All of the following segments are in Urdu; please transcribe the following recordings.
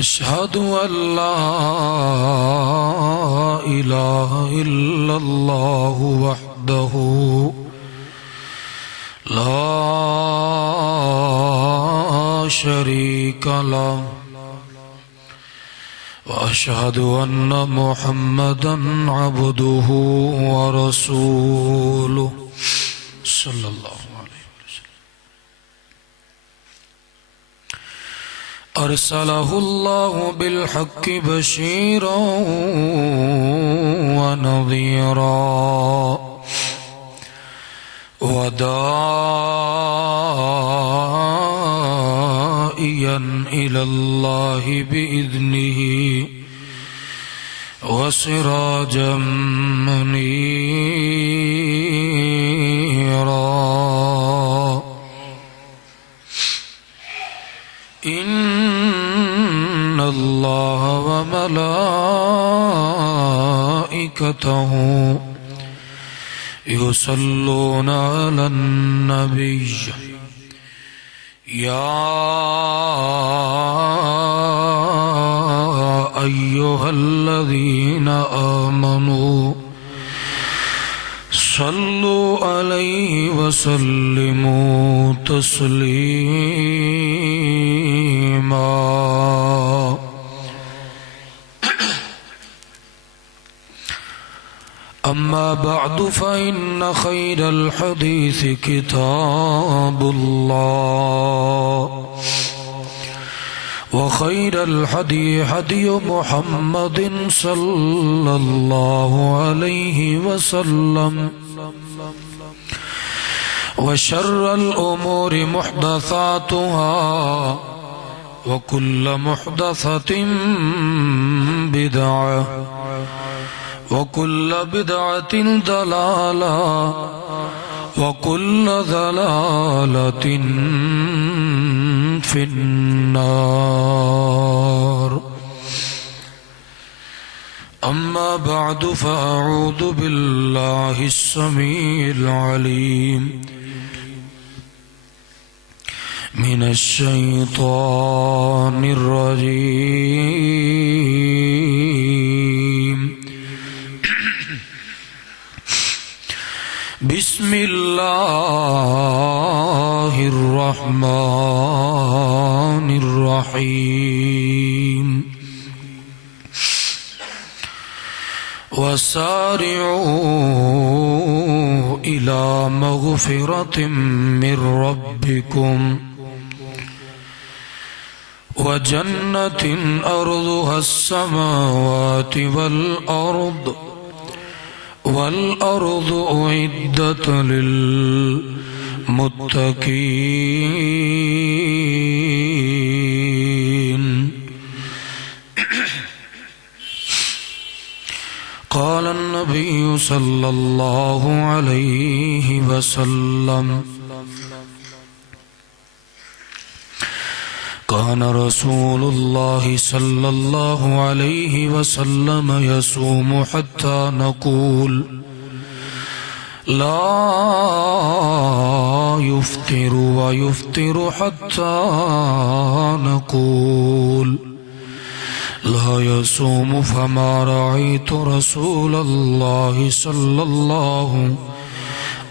أشهد أن لا إله إلا الله وحده لا شريك له وأشهد أن محمدا عبده ورسوله صلى الله عليه وسلم أرسله الله بالحق بشيرا ونذيرا وداعيا إلى الله بإذنه وسراجا منيرا إن الله وملائكته يصلون على النبي يا أيها الذين آمنوا صلوا عليه وسلموا تسليما أما بعد فإن خير الحديث كتاب الله وخير الهدي هدي محمد صلى الله عليه وسلم وشر الأمور محدثاتها وكل محدثة بدعة وكل بدعة ضلالة وكل ضلالة في النار أما بعد فأعوذ بالله السميع العليم من الشيطان الرجيم بسم الله الرحمن الرحيم وسارعوا إلى مغفرة من ربكم وجنة أرضها السماوات والأرض أعدت للمتقين قال النبي صلى الله عليه وسلم كان رسول الله صلى الله عليه وسلم يصوم حتى نقول لا يفطر ويفطر حتى نقول لا يصوم فما رأيت رسول الله صلى الله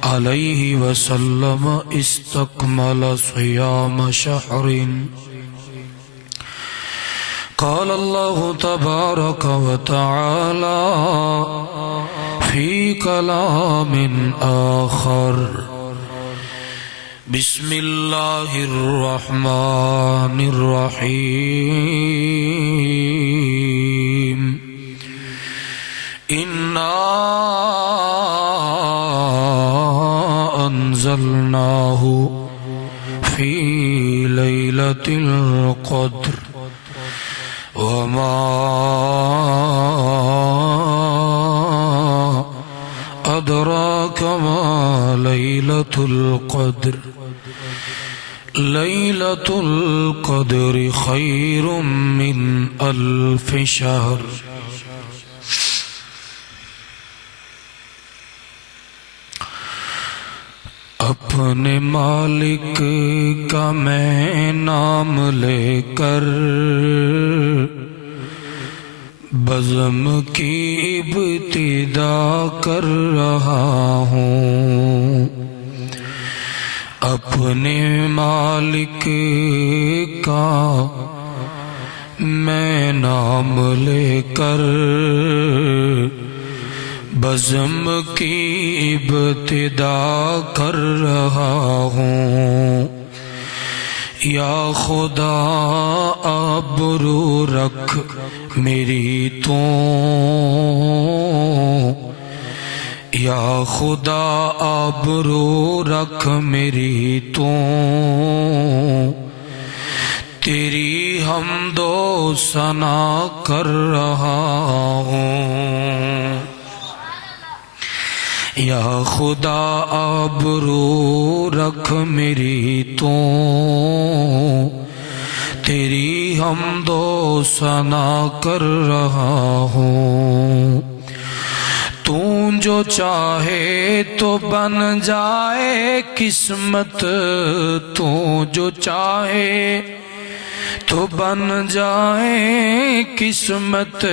عليه وسلم استكمل صيام شهر قال الله تبارك وتعالى في كلام آخر بسم الله الرحمن الرحيم إنا أنزلناه في ليلة القدر وما أدراك ما ليلة القدر ليلة القدر خير من ألف شهر اپنے مالک کا میں نام لے کر بزم کی ابتدا کر رہا ہوں، اپنے مالک کا میں نام لے کر بزم کی ابتدا کر رہا ہوں۔ یا خدا آبرو رکھ میری تو، یا خدا آبرو رکھ میری تو، تیری حمد و ثنا کر رہا ہوں۔ یا خدا آبرو رکھ میری تو، تیری حمد و ثنا کر رہا ہوں۔ تو جو چاہے تو بن جائے قسمت، تو جو چاہے تو بن جائے قسمت،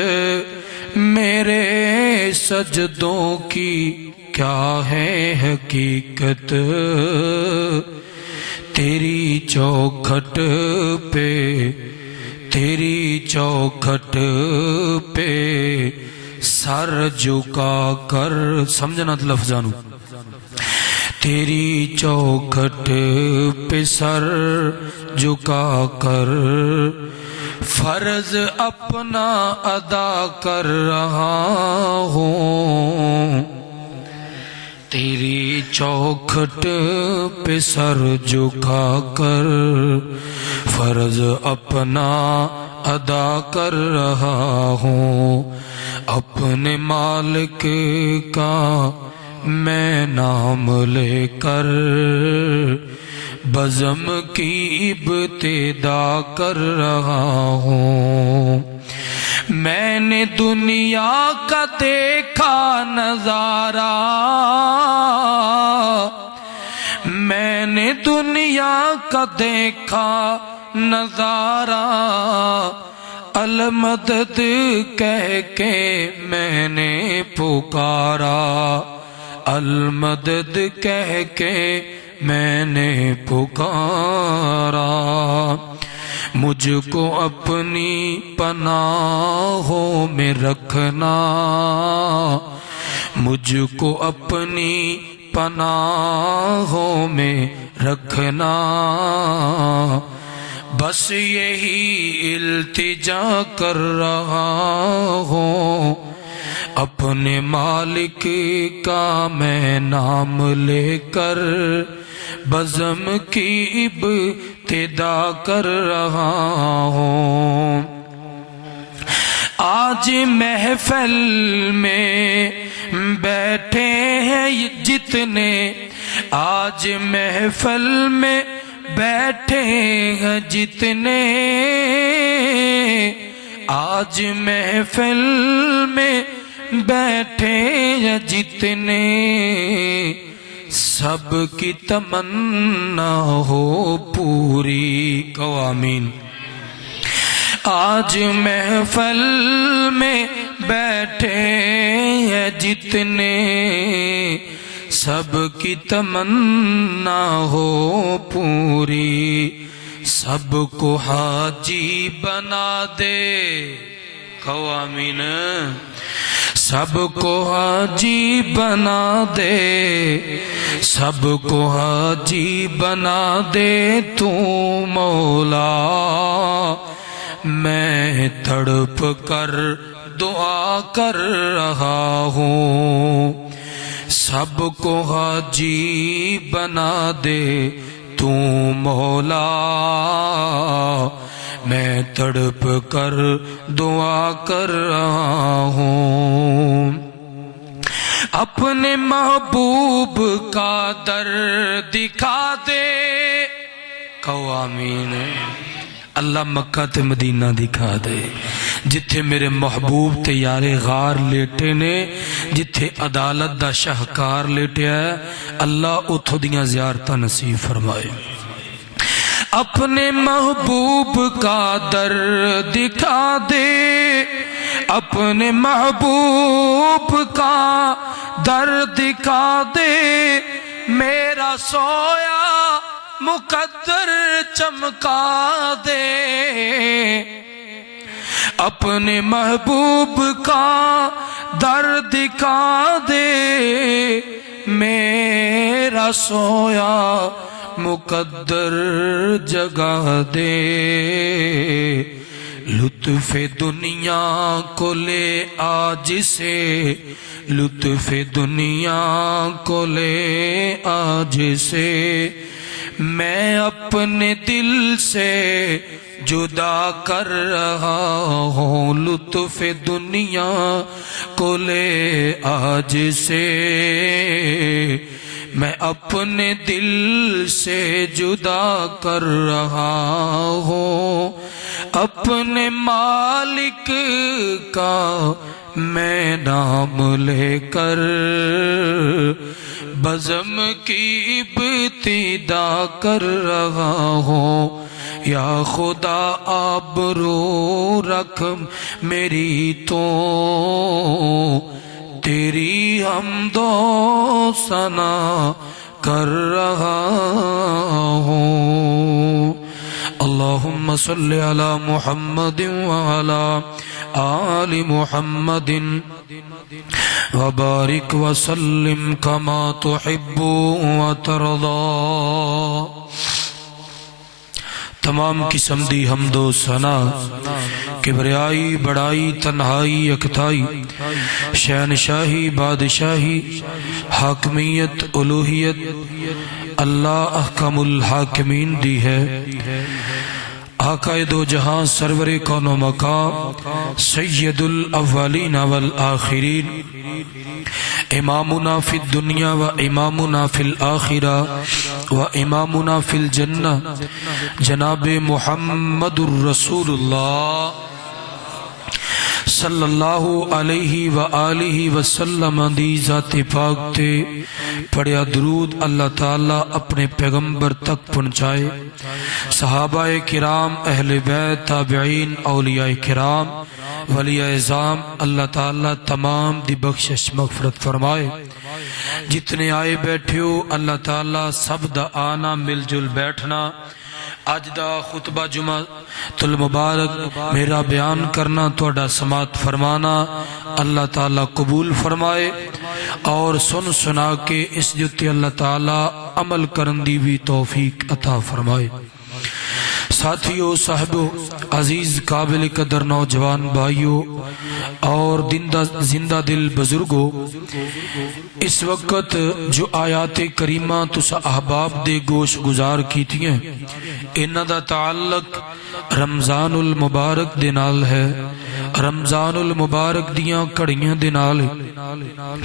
میرے سجدوں کی کیا ہے حقیقت، تیری چوکھٹ پہ، تیری چوکھٹ پہ سر جھکا کر، سمجھنا لفظانو، تیری چوکھٹ پہ سر جھکا کر فرض اپنا ادا کر رہا ہوں۔ تیری چوکھٹ پہ سر جھکا کر فرض اپنا ادا کر رہا ہوں۔ اپنے مالک کا میں نام لے کر بزم کی ابتدا کر رہا ہوں۔ میں نے دنیا کا دیکھا نظارہ، میں نے دنیا کا دیکھا نظارہ، المدد کہہ کے میں نے پکارا، المدد کہہ کے میں نے پکارا۔ مجھ کو اپنی پناہوں میں رکھنا، مجھ کو اپنی پناہوں میں رکھنا، بس یہی التجا کر رہا ہوں۔ اپنے مالک کا میں نام لے کر بزم کی ابتدا کر رہا ہوں۔ آج محفل میں بیٹھے ہیں جتنے، آج محفل میں بیٹھے ہیں جتنے، آج محفل میں بیٹھے ہیں جتنے، سب کی تمنا ہو پوری، کہو آمین۔ آج محفل میں بیٹھے ہیں جتنے، سب کی تمنا ہو پوری، سب کو حاجی بنا دے، کہو آمین۔ سب کو حاجی بنا دے، سب کو حاجی بنا دے تو مولا، میں تڑپ کر دعا کر رہا ہوں۔ سب کو حاجی بنا دے تو مولا، میں تڑپ کر دعا کر رہا ہوں۔ اپنے محبوب کا در دکھا دے، کہو آمین۔ اللہ مکہ تے مدینہ دکھا دے، جتھے میرے محبوب تے یارے غار لیٹے نے، جتھے عدالت دا شاہکار لیٹیا ہے، اللہ اتھو دیاں زیارتاں نصیب فرمائے۔ اپنے محبوب کا در دکھا دے، اپنے محبوب کا در دکھا دے میرا سویا مقدر چمکا دے اپنے محبوب کا در دکھا دے میرا سویا مقدر جگا دے لطف دنیا کو لے آج سے لطف دنیا کو لے آج سے میں اپنے دل سے جدا کر رہا ہوں لطف دنیا کو لے آج سے میں اپنے دل سے جدا کر رہا ہوں اپنے مالک کا میں نام لے کر بزم کی ابتدا کر رہا ہوں یا خدا آبرو رکھ میری تو تیری حمد و ثنا کر رہا ہوں اللہم صلی علی محمد وعلی آل محمد وبارک وسلم کما تحب وترضى تمام قسم دی حمد و ثنا کبریائی بڑائی تنہائی یکتائی شہنشاہی بادشاہی حاکمیت الوہیت اللہ احکم الحاکمین دی ہے آقا دو جہاں سرور کون و مقام سید الاولین والآخرین امامنا فی الدنیا و امامنا فی الآخرہ و امامنا فی الجنہ جناب محمد الرسول اللہ صلی اللہ علیہ وآلہ وسلم دی ذات پاک تے پڑھیا درود اللہ تعالیٰ اپنے پیغمبر تک پہنچائے صحابہ کرام اہل بیت تابعین اولیاء کرام ولی اعظام اللہ تعالیٰ تمام دی بخشش مغفرت فرمائے جتنے آئے بیٹھے ہو اللہ تعالیٰ سب دا آنا مل جل بیٹھنا آج دا خطبہ جمعہ المبارک میرا بیان کرنا توڑا سماعت فرمانا اللہ تعالیٰ قبول فرمائے اور سن سنا کے اس جتے اللہ تعالیٰ عمل کرن دی بھی توفیق عطا فرمائے ساتھیو صاحبو عزیز قابل قدر نوجوان بھائیو اور زندہ دل بزرگو اس وقت جو آیات کریمہ تسا احباب دے گوش گزار کی تھی ہیں انہ دا تعلق رمضان المبارک دے نال ہے رمضان المبارک دیاں کڑیاں دے نال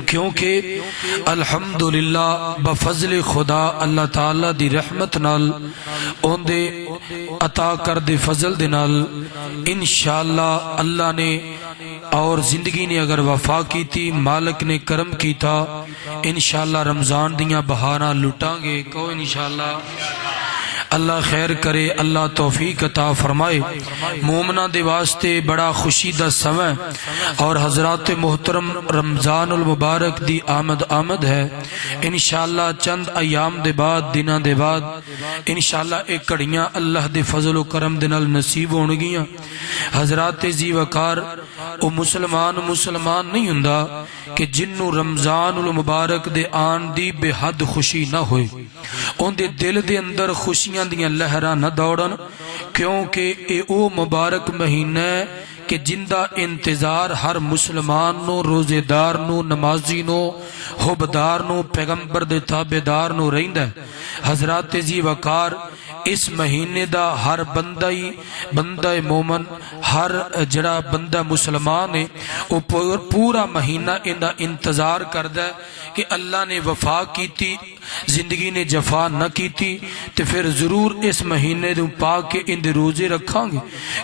کیونکہ الحمدللہ بفضل خدا اللہ تعالیٰ دی رحمت نال اون دے عطا کر دے فضل دے نال انشاءاللہ اللہ نے اور زندگی نے اگر وفا کی تھی مالک نے کرم کی تھا انشاءاللہ رمضان دیاں بہاراں لٹاں گے کو انشاءاللہ اللہ خیر کرے اللہ توفیق عطا فرمائے مومنہ دے واسطے بڑا خوشی دا سمیں اور حضرات محترم رمضان المبارک دی آمد ہے انشاءاللہ چند ایام دے بعد دنہ دے بعد انشاءاللہ ایک کڑیاں اللہ دے فضل و کرم دے نال نصیب ہونگیاں حضرات زی وقار او مسلمان نہیں ہندہ کہ جنو رمضان المبارک دے آن دی بے حد خوشی نہ ہوئے ان دے دل دے اندر خوشیاں دیاں لہرہ نہ دوڑن کیونکہ اے او مبارک مہینہ کہ جندہ انتظار ہر مسلمان نو روزے دار نو نمازی نو حبدار نو پیغمبر دے تابدار نو رہند ہے حضرات زی وقار اس مہینے دا ہر بندہ مومن ہر جڑا بندہ مسلمان ہے وہ پورا مہینہ انہا انتظار کردہ کہ اللہ نے وفا کی تھی زندگی نے جفا نہ کیتی تے پھر ضرور اس مہینے نوں پا کے ان دے روزے رکھاں گے،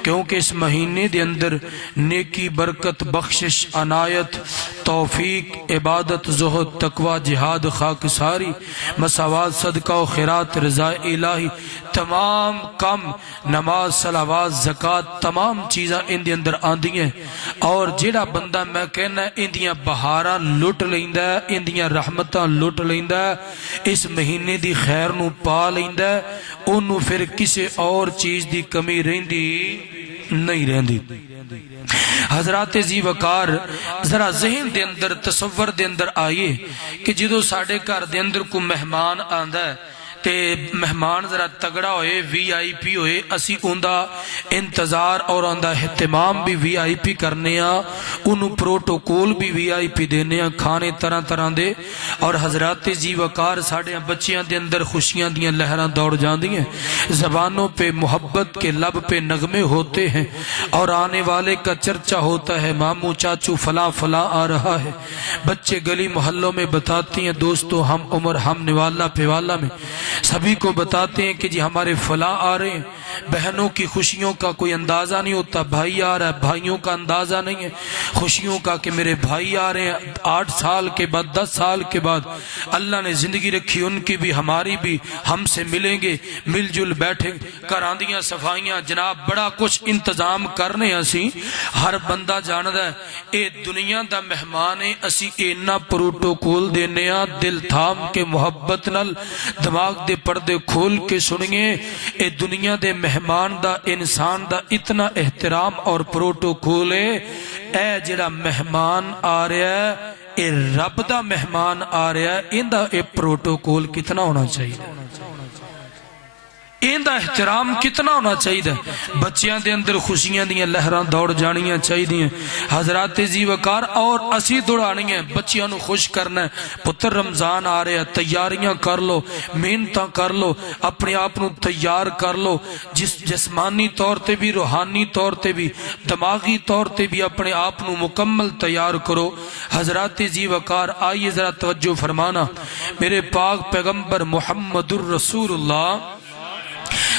کیونکہ اس مہینے دے اندر نیکی، برکت، بخشش، عنایت، توفیق، عبادت، زہد، تقوی، جہاد، خاکساری، مساوات، صدقہ و خیرات، رضا الہی، تمام کم، نماز، صلوات، زکات، تمام چیزاں ان دے اندر آندی ہیں۔ اور جیڑا بندہ میں کہنا ہے ان دیاں بہاراں لٹ لیندا ہے، ان دیاں رحمتاں لٹ لیندا ہے، اس مہینے دی خیر نو پا لیندا ہے، انہوں پھر کسی اور چیز دی کمی رہندی نہیں رہندی۔ حضرات زی وقار ذرا ذہن دے اندر، تصور دے اندر آئیے کہ جدو ساڑھے گھر دے اندر کو مہمان آندا ہے تے مہمان ذرا تگڑا ہوئے، وی آئی پی ہوئے، اسی اندہ انتظار اور اندہ اہتمام بھی وی آئی پی کرنے ہاں، انہوں پروٹوکول بھی وی آئی پی دینے ہاں، کھانے طرح طرح دے۔ اور حضرات زی وقار ساڑھے بچیاں دے اندر خوشیاں دیاں لہراں دوڑ جاندی ہیں، زبانوں پہ محبت کے لب پہ نغمے ہوتے ہیں، اور آنے والے کا چرچا ہوتا ہے، ماموں چاچو فلاں فلاں آ رہا ہے۔ بچے گلی محلوں میں بتاتی ہیں، دوستو ہم عمر ہم نوالا پیوالا میں سبھی کو بتاتے ہیں کہ جی ہمارے فلاں آ رہے ہیں۔ بہنوں کی خوشیوں کا کوئی اندازہ نہیں ہوتا، بھائی آ رہا ہے، بھائیوں کا اندازہ نہیں ہے خوشیوں کا کہ میرے بھائی آ رہے ہیں، 8 سال کے بعد، 10 سال کے بعد اللہ نے زندگی رکھی، ان کی بھی ہماری بھی، ہم سے ملیں گے، مل جل بیٹھیں، کراندیاں صفائیاں، جناب بڑا کچھ انتظام کرنے اسی۔ ہر بندہ جاندہ ہے اے دنیا دا مہمان ہے، اسی اینا پروٹوکول دینے ہاں، دل تھام کے محبت نل دماغ دے پردے کھول کے سنگے، اے دنیا دے مہمان دا، انسان دا اتنا احترام اور پروٹوکول ہے۔ اے جڑا مہمان آ رہا ہے، اے رب دا مہمان آ رہا ہے، ان دا اے پروٹوکول کتنا ہونا چاہیے، ان دا احترام کتنا ہونا چاہیے۔ بچیاں دے اندر خوشیاں دیاں لہراں دوڑ جانیاں چاہیے حضرات زی وقار، اور اسی دوڑانی ہیں، بچیاں نو خوش کرنا ہے۔ پتر رمضان آ رہے ہیں، تیاریاں کر لو، محنتاں کر لو، اپنے آپ نو تیار کر لو، جسمانی طور تے بھی، روحانی طور تے بھی، دماغی طور تے بھی اپنے آپ نو مکمل تیار کرو۔ حضرات زی وقار آئیے ذرا توجہ فرمانا، میرے پاک پیغمبر محمد الرسول اللہ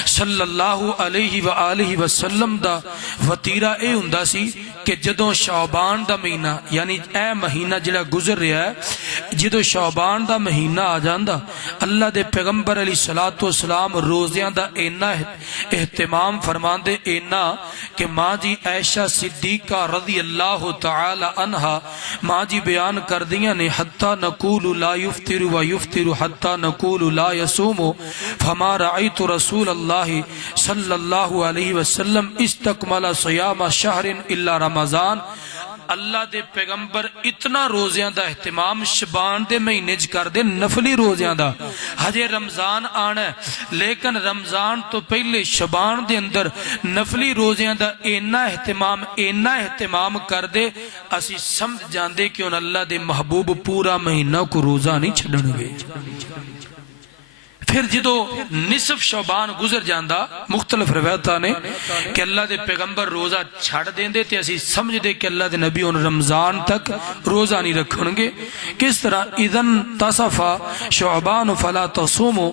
صلی اللہ علیہ وآلہ وسلم دا وطیرہ اے ہندہ سی کہ جدوں شعبان دا مہینہ، یعنی اے مہینہ جڑا گزر رہا ہے، جدوں شعبان دا مہینہ آ جاندہ، اللہ دے پیغمبر علیہ السلام روزیاں دا اینا اہتمام فرمان دے، اینا کہ ماں جی عائشہ صدیقہ رضی اللہ تعالی عنہ ماں جی بیان کر دیا نے، حتی نقول لا یفتر و یفتر حتی نقول لا یسوم فما رأیت رسول اللہ صلی اللہ علیہ وسلم استکمل صیام شہر الا رمضان۔ اللہ دے پیغمبر اتنا روزیاں دا اہتمام شبان دے مہینے کر دے، نفلی روزیاں دا، ہجے رمضان آنا ہے لیکن رمضان تو پہلے شبان دے اندر نفلی روزیاں دا اینا اہتمام کر دے، اسی سمجھ جاندے کہ ان اللہ دے محبوب پورا مہینہ کو روزہ نہیں چھڑن گے۔ پھر جدو نصف شعبان گزر جاندہ، مختلف روایتاں نے کہ اللہ دے پیغمبر روزہ چھڑ دیں دے تے اسی سمجھ دے کہ اللہ دے نبی ان رمضان تک روزہ نہیں رکھن گے۔ کس طرح اذن تصفا شعبان فلا تصومو،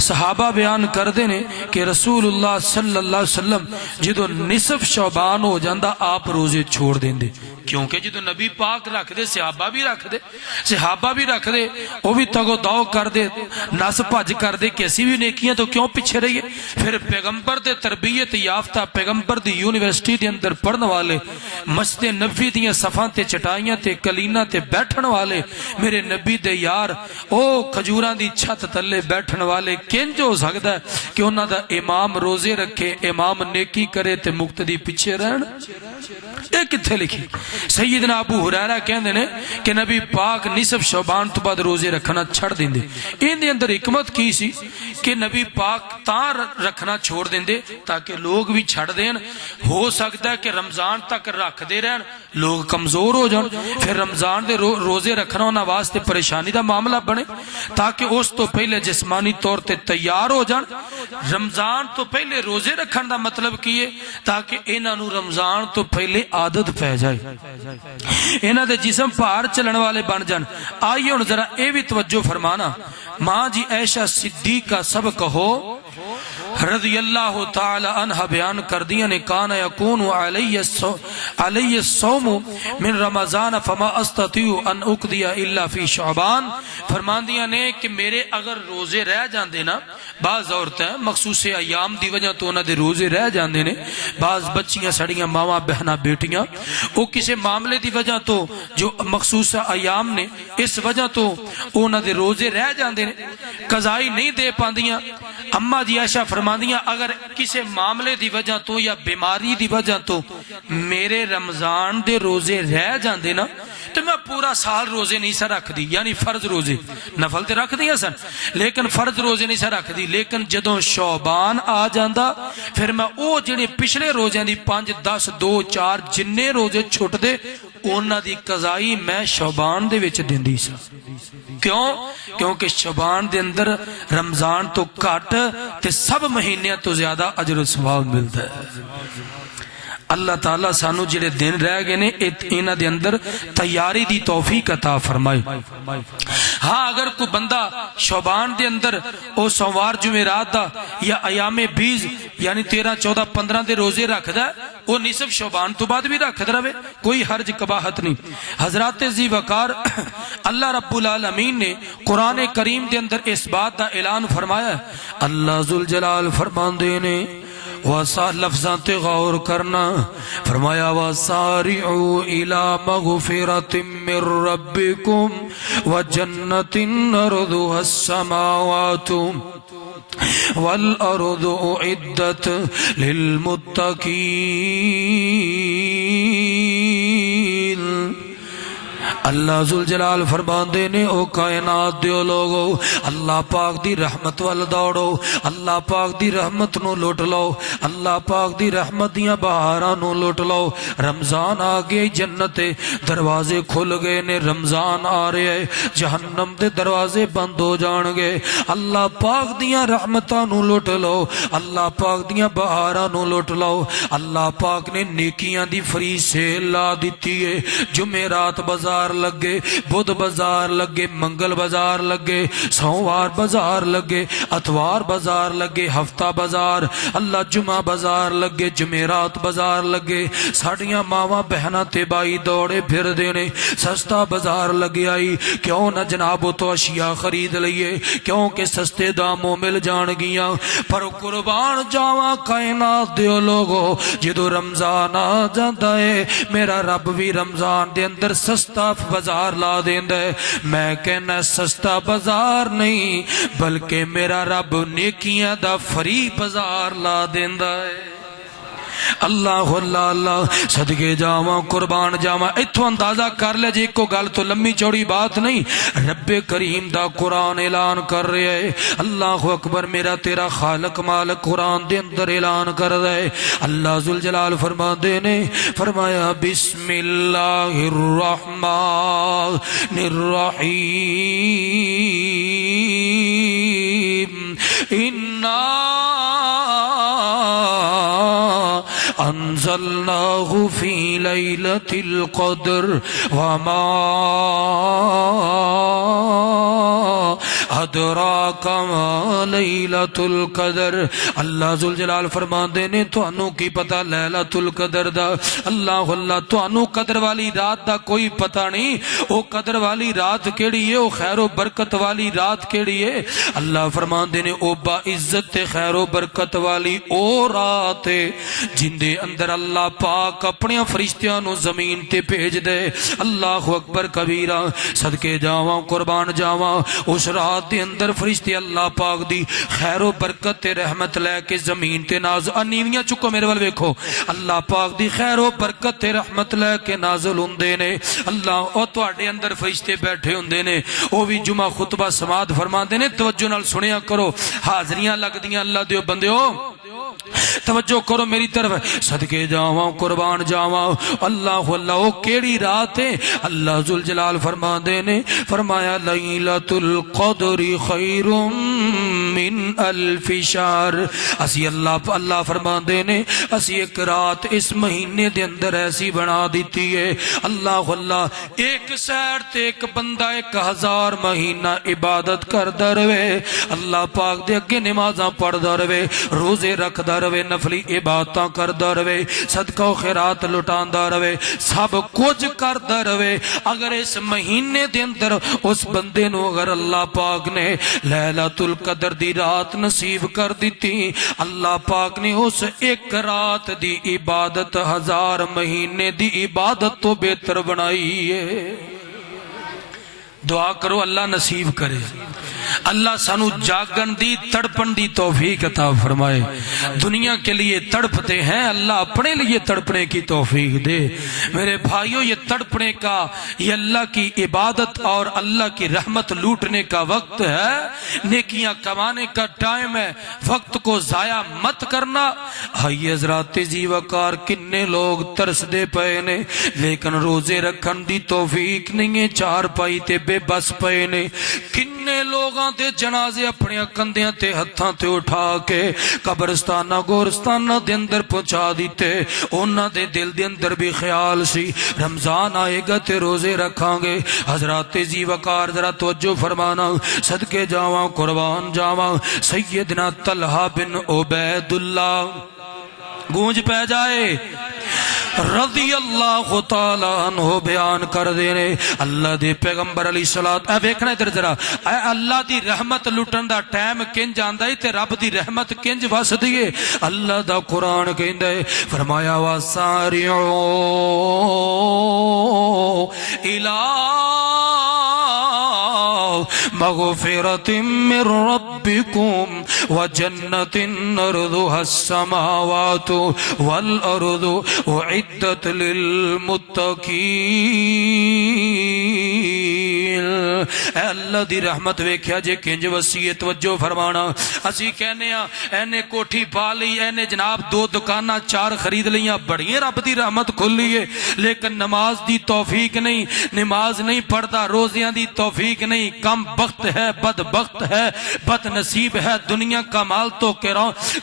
صحابہ بیان کر دینے کہ رسول اللہ صلی اللہ علیہ وسلم جدو نصف شعبان ہو جاندہ آپ روزے چھوڑ دیں دے، کیونکہ جدو نبی پاک رکھ دے صحابہ بھی رکھ دے وہ بھی تگو داؤ کر دے، ناس پاج کر دے کہ اسی بھی نیکیاں تو کیوں پیچھے رہیے۔ پھر پیغمبر دے تربیت یافتہ، پیغمبر دی یونیورسٹی دے اندر پڑھن والے، مسجد نبی دیاں صفاں تے چٹائیاں تے کلینہ تے بیٹھن والے، میرے نبی دے یار او کھجوراں دی چھت تلے بیٹھن والے، کنج ہو سکتا ہے کہ انہاں دا امام روزے رکھے، امام نیکی کرے تے مقتدی پیچھے رہن؟ اے کتھے لکھی؟ سیدنا ابو ہریرہ کہندے نے کہ نبی پاک نصف شعبان تو بعد روزے رکھنا چھڑ دیں دے۔ ان دے اندر حکمت کی سی کہ نبی پاک تاں رکھنا چھوڑ دیں دے تاکہ لوگ بھی چھڑ دیں، ہو سکتا ہے کہ رمضان تک رکھ دے رہن لوگ کمزور ہو جان پھر رمضان دے روزے رکھنا انہاں واسطے پریشانی دا معاملہ بنے تاکہ اس تو پہلے جسمانی طور تے تیار ہو جان رمضان تو پہلے روزے رکھن دا مطلب کی ہے تاکہ انہاں نو رمضان تو پہلے عادت پہ جائے انہاں دے جسم پار چلن والے بن جان آئیے ہن ذرا اے بھی توجہ فرمانا ماں جی عائشہ صدیقہ سب کہو رضی اللہ تعالی عنہ بیان کر دیا نے کانا یکون علی الصوم من رمضان فما استطیع ان اقضی الا فی شعبان فرمان دیا نے کہ میرے اگر روزے رہ جاندے نا بعض عورتیں مخصوص ایام دی وجہ تو انہاں دے روزے رہ جاندے نے بعض بچیاں سڑیاں ماواں بہناں بیٹیاں او کسے معاملے دی وجہ تو جو مخصوص ایام نے اس وجہ تو انہاں دے روزے رہ جاندے نے قضائی نہیں دے پاندیاں اماں جی عائشہ فرماندیاں اگر کسی معاملے دی وجہ تو یا بیماری دی وجہ تو میرے رمضان دے روزے رہ جاندے نا تو میں پورا سال روزے نہیں سا رکھ دی یعنی فرض روزے نفل تے رکھ دیا سن لیکن فرض روزے نہیں سا رکھ دی لیکن جدوں شعبان آ جاندا پھر میں او جڑے پچھلے روزیاں دی 5 10 2 4 جننے روزے چھٹ دے انہاں دی قضائی میں شعبان دے وچ دیندی سا کیوں کیونکہ شعبان دے اندر رمضان تو کٹ تے سب مہینیاں تو زیادہ اجر و ثواب ملتا ہے اللہ تعالیٰ سانو جڑے دن رہ گئے نے انہاں دے اندر تیاری دی توفیق عطا فرمائے ہاں اگر کوئی بندہ شعبان دے اندر او سوار جمعرات دا یا ایام 20 یعنی 13 14 15 دے روزے رکھ دا وہ نصف شعبان تو بعد بھی رکھ رہے کوئی حرج قباحت نہیں حضرات ذی وقار اللہ رب العالمین نے قرآن کریم دے اندر اس بات دا اعلان فرمایا اللہ ذوالجلال فرماندے نے لفظاں غور کرنا فرمایا وَسَارِعُوا إِلَى مَغْفِرَةٍ مِّن رَبِّكُمْ وَجَنَّةٍ أَرْضُهَا السَّمَاوَاتُ وَالْأَرْضُ أُعِدَّتْ لِلْمُتَّقِينَ اللہ ذوالجلال فرماندے نے او کائنات دیو لوگو اللہ پاک دی رحمت وال دوڑو اللہ پاک دی رحمت نو لوٹ لو اللہ پاک دی رحمت دیاں بہاراں نو لوٹ لو رمضان آ گئی جنت دروازے کھل گئے نے رمضان آ رہے ہے جہنم دے دروازے بند ہو جان گے اللہ پاک دیاں رحمتاں نو لوٹ لو اللہ پاک دیاں بہاراں نو لوٹ لو اللہ پاک نے نیکیاں دی فری سیل لا دیتی ہے جمعرات بازار لگے بدھ بازار لگے منگل بازار لگے سوموار بازار لگے اتوار بازار لگے ہفتہ بازار اللہ جمعہ بازار لگے جمعرات بازار لگے ساڑیاں ماواں بہناں تے بائی دوڑے پھر دینے سستا بازار لگے آئی کیوں نہ جنابو تو اشیاء خرید لئیے کیوں کہ سستے داموں مل جان گیاں پر قربان جاواں کائنات دیو لوگو جدو رمضان آ جاندہ ہے میرا رب بھی رمضان دے اندر سستا بازار لا دیندہ ہے میں کہنا سستا بازار نہیں بلکہ میرا رب نیکیاں دا فری بازار لا دیندہ ہے اللہ اللہ اللہ صدقے جاواں قربان جاواں اتھو اندازہ کر لے جی کو گل تو لمبی چوڑی بات نہیں رب کریم دا قرآن اعلان کر رہے ہے اللہ اکبر میرا تیرا خالق مالک قرآن دے اندر اعلان کر رہے ہے اللہ ذوالجلال فرما دے نے فرمایا بسم اللہ الرحمن الرحیم انزلناه في ليلة القدر وما ادراک ما لیلۃ القدر اللہ ذوالجلال فرماندے نے تانوں کی پتہ لیلۃ القدر دا اللہ اللہ تانوں قدر والی رات دا کوئی پتہ نہیں او قدر والی رات کیڑی ہے او خیر و برکت والی رات کیڑی ہے اللہ فرماندے نے او با عزت خیر و برکت والی او رات ہے جن دے اندر اللہ پاک اپنے فرشتیاں نو زمین تے بھیج دے اللہ اکبر کبیرہ صدقے جاواں قربان جاواں اس رات دے اندر فرشتے اللہ پاک دی خیر و برکت تے رحمت لے کے زمین تے نازل انیویاں چکو میرے وال ویکھو اللہ پاک دی خیر و برکت تے رحمت لے کے نازل ہوندے نے اللہ او تواڈے اندر فرشتے بیٹھے ہوندے نے او بھی جمعہ خطبہ سماعت فرماندے نے توجہ نال سنیا کرو حاضریاں لگدیاں اللہ دیو بندیو توجہ کرو میری طرف، صدقے جاواں قربان جاواں، اللہ اللہ وہ کیڑی رات ہے؟ اللہ ذوالجلال فرما دے نے فرمایا لیلۃ القدر خیر من الف شہر۔ اسی اللہ فرما دے نے اسی ایک رات اس مہینے دے اندر ایسی بنا دیتی ہے، اللہ اللہ ایک سیر تے ایک بندہ 1000 مہینہ عبادت کردا رہے، اللہ پاک دے اگے نمازاں پڑھدا رہے، روزے رکھدا رہے، نفلی عبادتاں کردا رہے، صدقہ و خیرات لٹاندا رہے، سب کچھ کردا رہے۔ اگر اس مہینے دے اندر اس بندے نو اگر اللہ پاک نے لیلۃ القدر دی رات نصیب کر دیتی، اللہ پاک نے اس ایک رات دی عبادت 1000 مہینے دی عبادت تو بہتر بنائی ہے۔ دعا کرو اللہ نصیب کرے، اللہ سانو جاگن دی تڑپن دی توفیق عطا فرمائے۔ دنیا کے لیے تڑپتے ہیں، اللہ اپنے لیے تڑپنے کی توفیق دے۔ میرے بھائیوں یہ تڑپنے کا، یہ اللہ کی عبادت اور اللہ کی رحمت لوٹنے کا وقت ہے، نیکیاں کمانے کا ٹائم ہے، وقت کو ضائع مت کرنا۔ آئیے حضرات تیزی وقار کنے لوگ ترس دے پئے نے لیکن روزے رکھن دی توفیق نہیں ہے، چار پائی تے بے بس پئے نے۔ کنے لوگاں دے جنازے اپنے کندیاں تے ہتھاں تے اٹھا کے قبرستانہ گورستانہ دے اندر پہنچا دیتے، انہاں دے دل دے اندر بھی خیال سی رمضان آئے گا تے روزے رکھاں گے۔ حضرات تیزی وقار ذرا توجہ فرمانا، صدقے جاواں قربان جاواں سیدنا طلحہ بن عبید اللہ، گونج پہ جائے رضی اللہ تعالیٰ عنہ بیان کر دینے اللہ دے پیغمبر علیہ الصلوۃ، اے ویکھنا ادھر ذرا، اے اللہ دی رحمت لٹن دا ٹائم کنج آندا ہے تے رب دی رحمت کنج وسدی ہے۔ اللہ دا قرآن کہندا ہے، فرمایا وَسَارِعُوا إِلَىٰ مغفرة من ربكم وجنة أرضها السماوات والأرض أعدت للمتقين۔ اے اللہ دی رحمت ویکھیا جے کنج وسیع، توجہ فرمانا۔ اسی کہنے ہاں اینے کوٹھی پا لی، اینے جناب 2 دکاناں 4 خرید لیاں، بڑی رب دی رحمت کھلی ہے، لیکن نماز دی توفیق نہیں، نماز نہیں پڑھتا، روزیاں دی توفیق نہیں، کم بخت ہے، بد بخت ہے، بد نصیب ہے۔ دنیا کا مال تو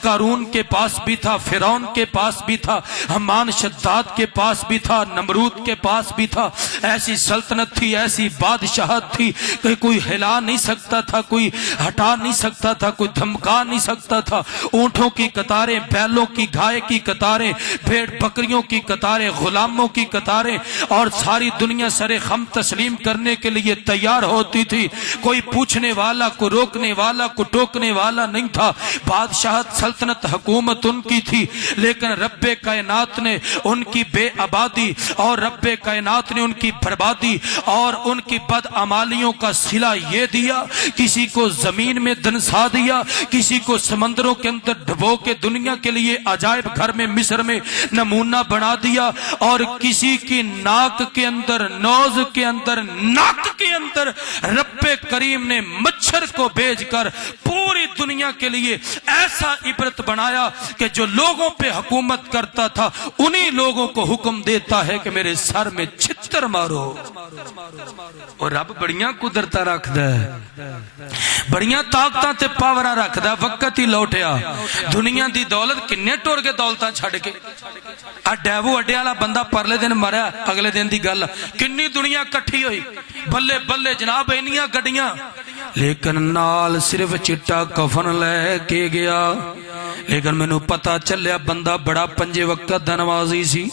قارون کے پاس بھی تھا، فرعون کے پاس بھی تھا، حمان شداد کے پاس بھی تھا، نمرود کے پاس بھی تھا، ایسی سلطنت تھی، ایسی بادشاہت تھی کہ کوئی ہلا نہیں سکتا تھا، کوئی ہٹا نہیں سکتا تھا، کوئی دھمکا نہیں سکتا تھا۔ اونٹوں کی قطاریں، بیلوں کی گھائے کی قطاریں، بھیڑ بکریوں کی قطاریں، غلاموں کی قطاریں، اور ساری دنیا سر خم تسلیم کرنے کے لیے تیار ہوتی تھی۔ کوئی پوچھنے والا، کوئی روکنے والا، کوئی ٹوکنے والا نہیں تھا۔ بادشاہت، سلطنت، حکومت ان کی تھی، لیکن رب کائنات نے ان کی بے آبادی اور رب کائنات نے ان کی بربادی اور ان کی بدعمالیوں کا صلہ یہ دیا، کسی کو زمین میں دنسا دیا، کسی کو سمندروں کے اندر ڈبو کے دنیا کے لیے عجائب گھر میں مصر میں نمونہ بنا دیا، اور کسی کی ناک کے اندر، نوز کے اندر، ناک کے اندر رب کریم نے مچھر کو بھیج کر پوری دنیا کے لیے ایسا عبرت بنایا کہ جو لوگوں پہ حکومت کرتا تھا انہی لوگوں کو حکم دیتا ہے کہ میرے سر میں چھتر مارو۔ اور رب بڑیاں قدرتاں رکھدا ہے، بڑیاں طاقتاں تے پاوراں رکھدا ہے، وقت ہی لوٹیا۔ دنیا دی دولت کنے ٹور کے دولتاں چھڑ کے، ڈیوو اڈے والا بندہ پرلے دن مریا، اگلے دن دی گل کنی دنیا کٹھی ہوئی، بلے بلے جناب اینیاں گڈیاں، لیکن نال صرف چٹا کفن لے کے گیا۔ لیکن میں نے پتا چلیا بندہ بڑا پنجے وقت دا نمازی سی،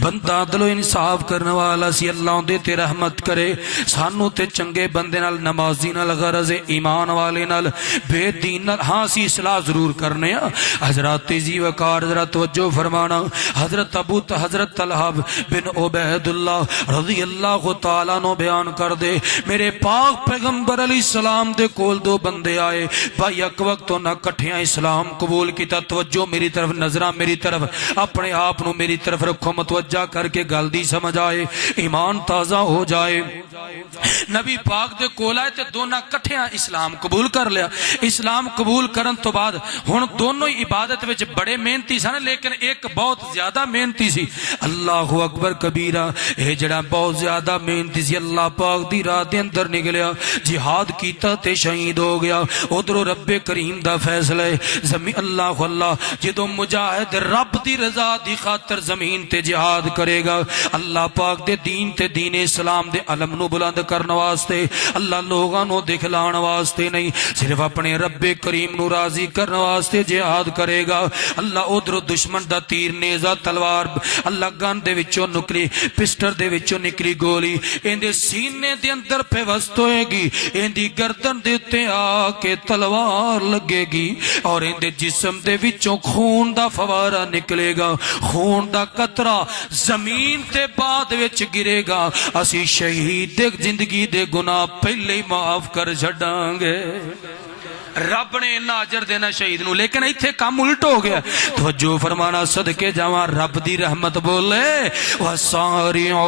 بندہ دل و انصاف کرنے والا سی۔ اللہ دے تے رحمت کرے سانو تے چنگے بندے نال، نمازی نال، غرض ایمان والے نال، بے دین نال ہاں سی اصلاح ضرور کرنے ہاں۔ حضرات تیزی وقار ذرا توجہ فرمانا، حضرت حضرت طلحہ بن عبید اللہ رضی اللہ تعالیٰ نو بیان کر دے، میرے پاک پیغمبر علیہ السلام دے کول 2 بندے آئے، بھائی ایک وقت نہ کٹھیاں اسلام قبول کی کیتا توجہ میری طرف نظرہ میری طرف اپنے آپ نو میری طرف رکھو متوجہ کر کے گل دی سمجھ آئے ایمان تازہ ہو جائے نبی پاک دے کول آئے تے دونوں کٹھیاں اسلام قبول کر لیا اسلام قبول کرن تو بعد ہن دونوں عبادت وچ بڑے محنتی سن لیکن ایک بہت زیادہ محنتی سی اللہ اکبر کبیرہ اے جڑا بہت زیادہ محنتی سی اللہ پاک دی راہ دے اندر نکلیا جہاد کیتا تے شہید ہو گیا ادھر رب کریم دا فیصلہ زمین اللہ اللہ جدو مجاہد رب دی رضا دی خاطر زمین تے جہاد کرے گا اللہ پاک دے دین تے دین اسلام دے علم نو بلند کرنے واسطے اللہ لوگاں نو دکھلان واسطے نہیں صرف اپنے رب کریم نو راضی کرنے واسطے جہاد کرے گا اللہ ادھر دشمن دا تیر نیزہ تلوار اللہ گن دے وچوں نکلی پسٹر دے وچوں نکلی گولی ان دے سینے دے اندر پہ وسط ہوئے گی ان دی گردن دے تے آ کے تلوار لگے گی اور ان دے جسم دے وچوں خون دا فوارہ نکلے گا خون دا قطرہ زمین تے بعد وچ گرے گا اسی شہید دے زندگی دے گناہ پہلے ہی معاف کر چھڈاں گے رب نے انہا اجر دینا شہید نو لیکن ایتھے کام الٹ ہو گیا توجہ فرمانا صدقے جاواں رب دی رحمت بولے وَسَارِعُوا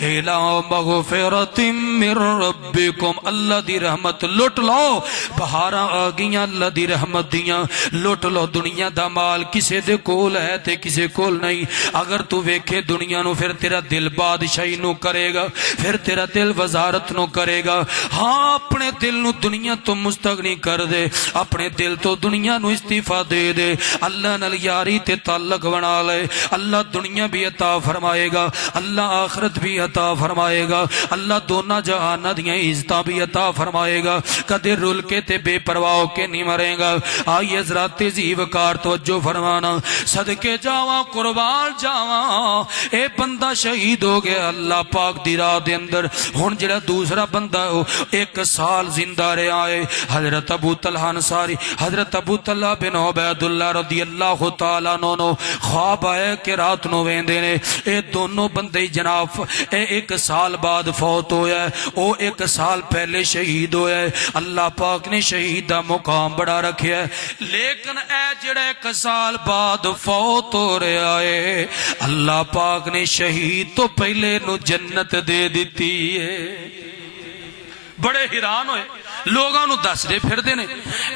إِلَىٰ مَغْفِرَةٍ مِّن رَبِّكُمْ اللہ دی رحمت لٹ لو بہاراں آ گئیاں اللہ دی رحمت دیاں لٹ لو دنیا دا مال کسے دے کول ہے تے کسے کول نہیں اگر تو ویکھے دنیا نو پھر تیرا دل بادشاہی نو کرے گا پھر تیرا دل وزارت نو کرے گا ہاں اپنے دل نو دنیا تو مستغنی کر دے اپنے دل تو دنیا نو استعفا دے دے اللہ نال یاری تے تعلق بنا لے اللہ دنیا بھی عطا فرمائے گا اللہ آخرت بھی عطا فرمائے گا اللہ دونوں جہان دیاں عزتاں بھی عطا فرمائے گا کدے رول کے تے بے پرواہ ہو کے نہیں مرے گا آئیے حضرات تیزی وقار توجہ فرمانا صدقے جاواں قربان جاواں اے بندہ شہید ہو گیا اللہ پاک دی راہ دے اندر ہن جڑا دوسرا بندہ ہو ایک سال زندہ رہے آئے حضرت ابو طلحہ انصاری حضرت ابو طلحہ بن عبید اللہ رضی اللہ تعالیٰ نو خواب آئے کہ رات نو ویندے نے اے دونوں بندے جناب اے ایک سال بعد فوت ہویا ہے او ایک سال پہلے شہید ہویا ہے اللہ پاک نے شہید دا مقام بڑا رکھیا ہے لیکن اے جڑا ایک سال بعد فوت ہو رہا ہے اللہ پاک نے شہید تو پہلے نو جنت دے دیتی ہے بڑے حیران ہوئے لوگاں نو دس دے پھر دے نے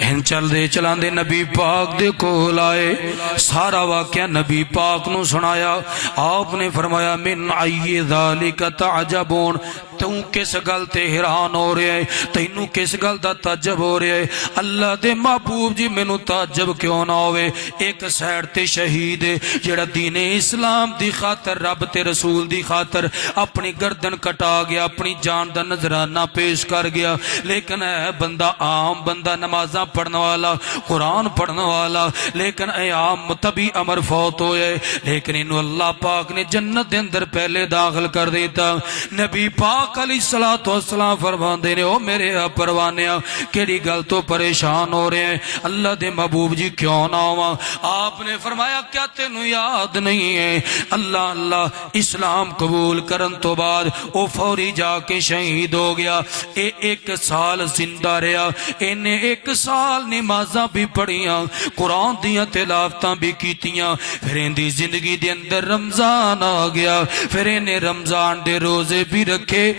ہن چل دے چلان دے نبی پاک دے کول آئے سارا واقعہ نبی پاک نو سنایا آپ نے فرمایا من ای ذالک تعجبون تو کس گل تے حیران ہو رہے ہیں تینوں کس گل دا تعجب ہو رہے ہیں اللہ دے محبوب جی مینوں تعجب کیوں نہ ہوئے ایک سائر تے شہید جڑا دین اسلام دی خاطر رب تے رسول دی خاطر اپنی گردن کٹا گیا اپنی جان دا نذرانہ پیش کر گیا لیکن اے بندہ عام بندہ نمازاں پڑھنے والا قرآن پڑھنے والا لیکن اے عام متبی امر فوت ہوئے لیکن انہوں اللہ پاک نے جنت دے اندر پہلے داخل کر دیتا نبی پاک علیہ السلام فرماندے نے او میرے پروانیاں کیڑی گل تو پریشان ہو رہے ہیں اللہ دے محبوب جی کیوں نہ ہوا آپ نے فرمایا کیا تینوں یاد نہیں ہے اللہ اللہ اسلام قبول کرن تو بعد او فوری جا کے شہید ہو گیا اے ایک سال زندہ رہا انہیں ایک سال نمازاں بھی پڑھیاں قرآن دیاں تلاوتاں بھی کیتیاں پھر ان دی زندگی دے اندر رمضان آ گیا پھر انہیں رمضان دے روزے بھی رکھے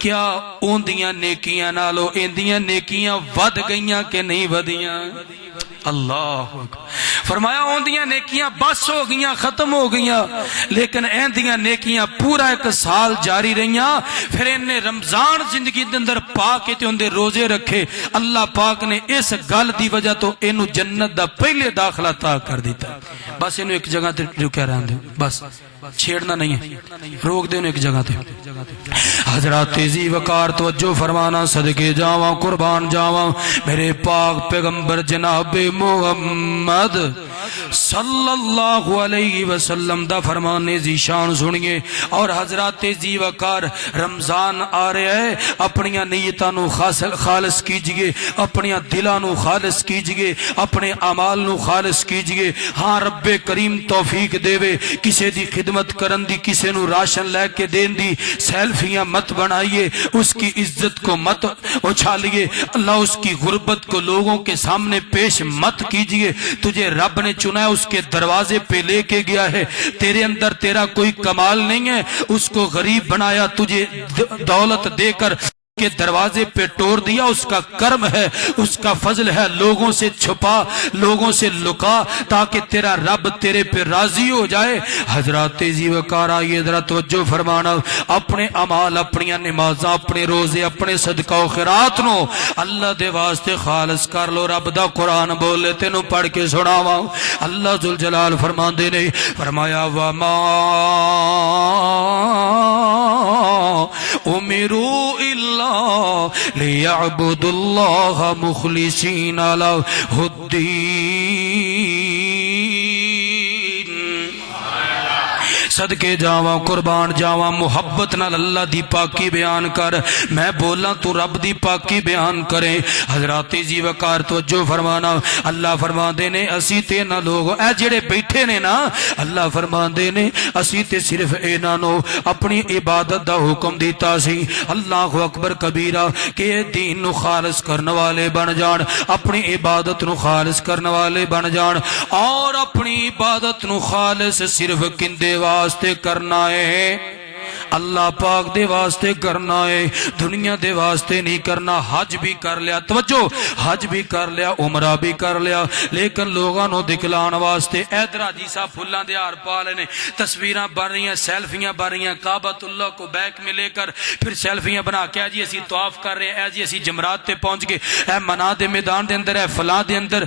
کیا ان دیاں نیکیاں نالو ان دیاں نیکیاں ود گئیاں کہ نہیں ودیاں اللہ فرمایا ان دیاں نیکیاں بس ہو گئیاں ختم ہو گئیاں لیکن ان دیاں نیکیاں پورا ایک سال جاری رہیاں پھر انہیں رمضان زندگی دے اندر پاک تے ان دے روزے رکھے اللہ پاک نے اس گل دی وجہ تو انہوں جنت دا پہلے داخلہ تا کر دیتا بس انہوں ایک جگہ تے رکیا رہن دے بس چھیڑنا نہیں ہے روک دے انہوں ایک جگہ تے حضرات تیزی وقار توجہ فرمانا صدقے جاواں قربان جاواں میرے پاک پیغمبر جناب محمد صلی اللہ علیہ وسلم دا فرمان ذیشان سنیے. اور حضرات زی وقار رمضان آ رہا ہے، اپنی نیتاں نو خالص کیجئے، اپنی دلاں نو خالص کیجئے، اپنے اعمال نو خالص کیجئے. ہاں رب کریم توفیق دے وے، کسے دی خدمت کرن دی، کسے نو راشن لے کے دین دی سیلفیاں مت بنائیے، اس کی عزت کو مت اچھالیے، اللہ اس کی غربت کو لوگوں کے سامنے پیش مت کیجئے. تجھے رب نے چنا ہے، اس کے دروازے پہ لے کے گیا ہے، تیرے اندر تیرا کوئی کمال نہیں ہے، اس کو غریب بنایا، تجھے دولت دے کر کے دروازے پہ ٹور دیا، اس کا کرم ہے، اس کا فضل ہے. لوگوں سے چھپا، لوگوں سے لکا، تاکہ تیرا رب تیرے پہ راضی ہو جائے. حضرات زی وقار آئیے ذرا توجہ فرمانا، اپنے اعمال، اپنی نمازاں، اپنے روزے، اپنے صدقہ و خیرات نو اللہ دے واسطے خالص کر لو. رب دا قرآن بولے تینوں پڑھ کے سناواں. اللہ ذوالجلال فرماندے نے فرمایا وما امروا الا لِيَعْبُدُوا اللَّهَ مُخْلِصِينَ لَهُ الدِّينَ. صدقے جاواں، قربان جاواں، محبت نال اللہ دی پاکی بیان کر. میں بولاں تو رب دی پاکی بیان کرے. حضرات زی وقار توجہ فرمانا، اللہ فرماندے نے اسی تے نہ لوگ اے جڑے بیٹھے نے نا، اللہ فرماندے نے اسی تے صرف انہاں نو اپنی عبادت دا حکم دیتا سی. اللہ اکبر کبیرہ، کہ دین نو خالص کرنے والے بن جان، اپنی عبادت نو خالص کرنے والے بن جان. اور اپنی عبادت نو خالص صرف کندے واسطے کرنا ہے؟ اللہ پاک دے واسطے کرنا ہے، دنیا دے واسطے نہیں کرنا. حج بھی کر لیا، توجہ، حج بھی کر لیا، عمرہ بھی کر لیا، لیکن لوگاں نو دکھلان واسطے ادھر جی صاحب پھلاں دے ہار پا لے نے، تصویراں بن رہی ہیں، سیلفیاں بن رہی ہیں، کعبۃ اللہ کو بیک میں لے کر پھر سیلفیاں بنا کے جی اسی طواف کر رہے ہیں، جی اسی جمرات تے پہنچ گئے، اے منا دے میدان دے اندر، اے فلاں دے اندر.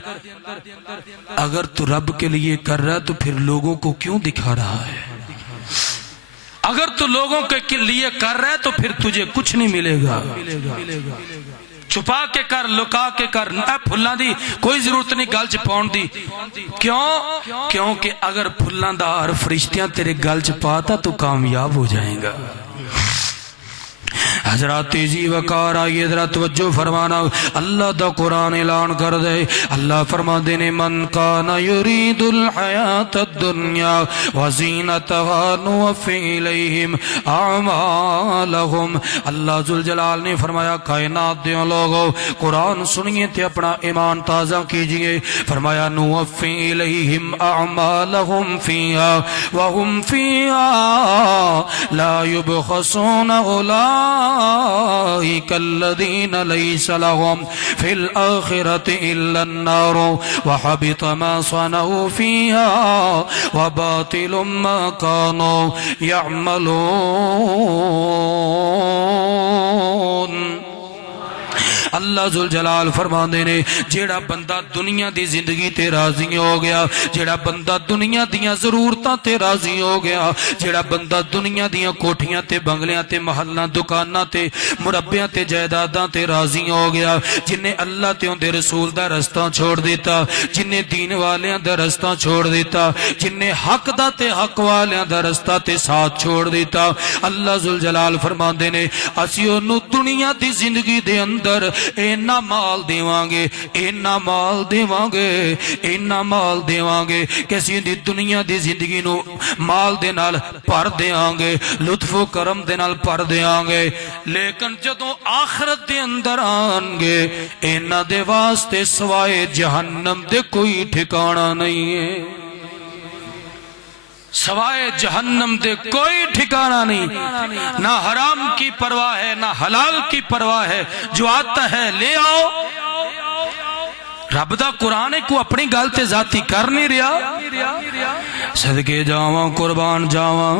اگر تو رب کے لیے کر رہا ہے تو پھر لوگوں کو کیوں دکھا رہا ہے؟ اگر تو لوگوں کے لیے کر رہا ہے تو پھر تجھے کچھ نہیں ملے گا. چھپا کے کر، لکا کے کر، اے پھلاں دی کوئی ضرورت نہیں گل چ پاؤن دی. کیوں؟ کیونکہ اگر پھلاں دا ہر فرشتیاں تیرے گل چ پاتا تو کامیاب ہو جائیں گا. حضرات زی وقار آئیے ذرا توجہ فرمانا، اللہ دا قرآن اعلان کر دے. اللہ فرما دینے من کان یرید الحیات الدنیا وزینتها نوفی الیہم اعمالہم. اللہ ذوالجلال نے فرمایا کائنات دیوں لوگو قرآن سنیے تے اپنا ایمان تازہ کیجئے. فرمایا نوفی الیہم اعمالہم فیہا وہم فیہا لا یبخسون أولئك الذين ليس لهم في الآخرة إلا النار وحبط ما صنعوا فيها وباطل ما كانوا يعملون. اللہ ذوالجلال فرماندے نے جیڑا بندہ دنیا دی زندگی تے راضی ہو گیا، جیڑا بندہ دنیا دیاں ضرورتاں تے راضی ہو گیا، جیڑا بندہ دنیا دیاں کوٹھیاں تے بنگلیاں تے محلاں دکاناں تے مربیاں تے جائیداداں تے راضی ہو گیا، جن نے اللہ تے اون دے رسول دا رستہ چھوڑ دیتا، جن نے دین والیاں دا رستہ چھوڑ دیتا، جن نے حق دا تے حق والیاں دا رستہ تے ساتھ چھوڑ دیتا. اللہ ذوالجلال فرماندے نے اسی اونوں دنیا دی زندگی دے اندر اینا مال دیوان گے، اینا مال دیوان گے، اینا مال دیوان گے کہ دی دنیا دی زندگی نو مال دے نال پر دیاں گے، لطف و کرم دے نال پر دیاں گے، لیکن جدوں آخرت دے اندر آن گے اینا دے واسطے سوائے جہنم دے کوئی ٹھکانہ نہیں ہے. سوائے جہنم دے کوئی ٹھکانہ نہیں. نہ حرام کی پرواہ ہے، نہ حلال کی پرواہ ہے، جو آتا ہے لے آؤ. رب دا قرآن کو اپنی گل تے ذاتی کر نہیں رہا. صدقے جاواں قربان جاواں،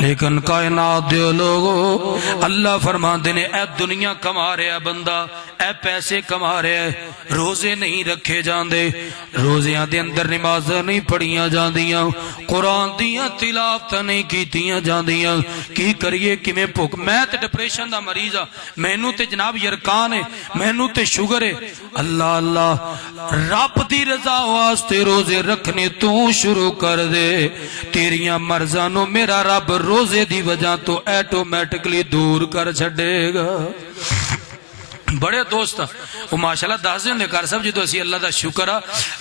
لیکن کائنات دے لوگو اللہ فرماندے نے اے دنیا کما رہا بندہ، اے پیسے کما رہا ہے، روزے نہیں رکھے جاندے، روزیاں دے اندر نمازاں نہیں پڑھیاں جاندیاں، قرآن دیاں تلاوتاں نہیں کیتیاں جاندیاں، کی کریے کیویں بھوک؟ میں تے ڈپریشن دا مریض ہاں، مینوں تے جناب یرکان ہے، مینوں تے شوگر ہے۔ اللہ اللہ رب دی رضا واسطے روزے رکھنے تو شروع کر دے، تیریاں مرضاں نو میرا رب روزے دی وجہ تو ایٹومیٹکلی دور کر چھڑے گا۔ بڑے دوست وہ ماشاءاللہ دس دن دے کر سب جدو اسی اللہ دا شکر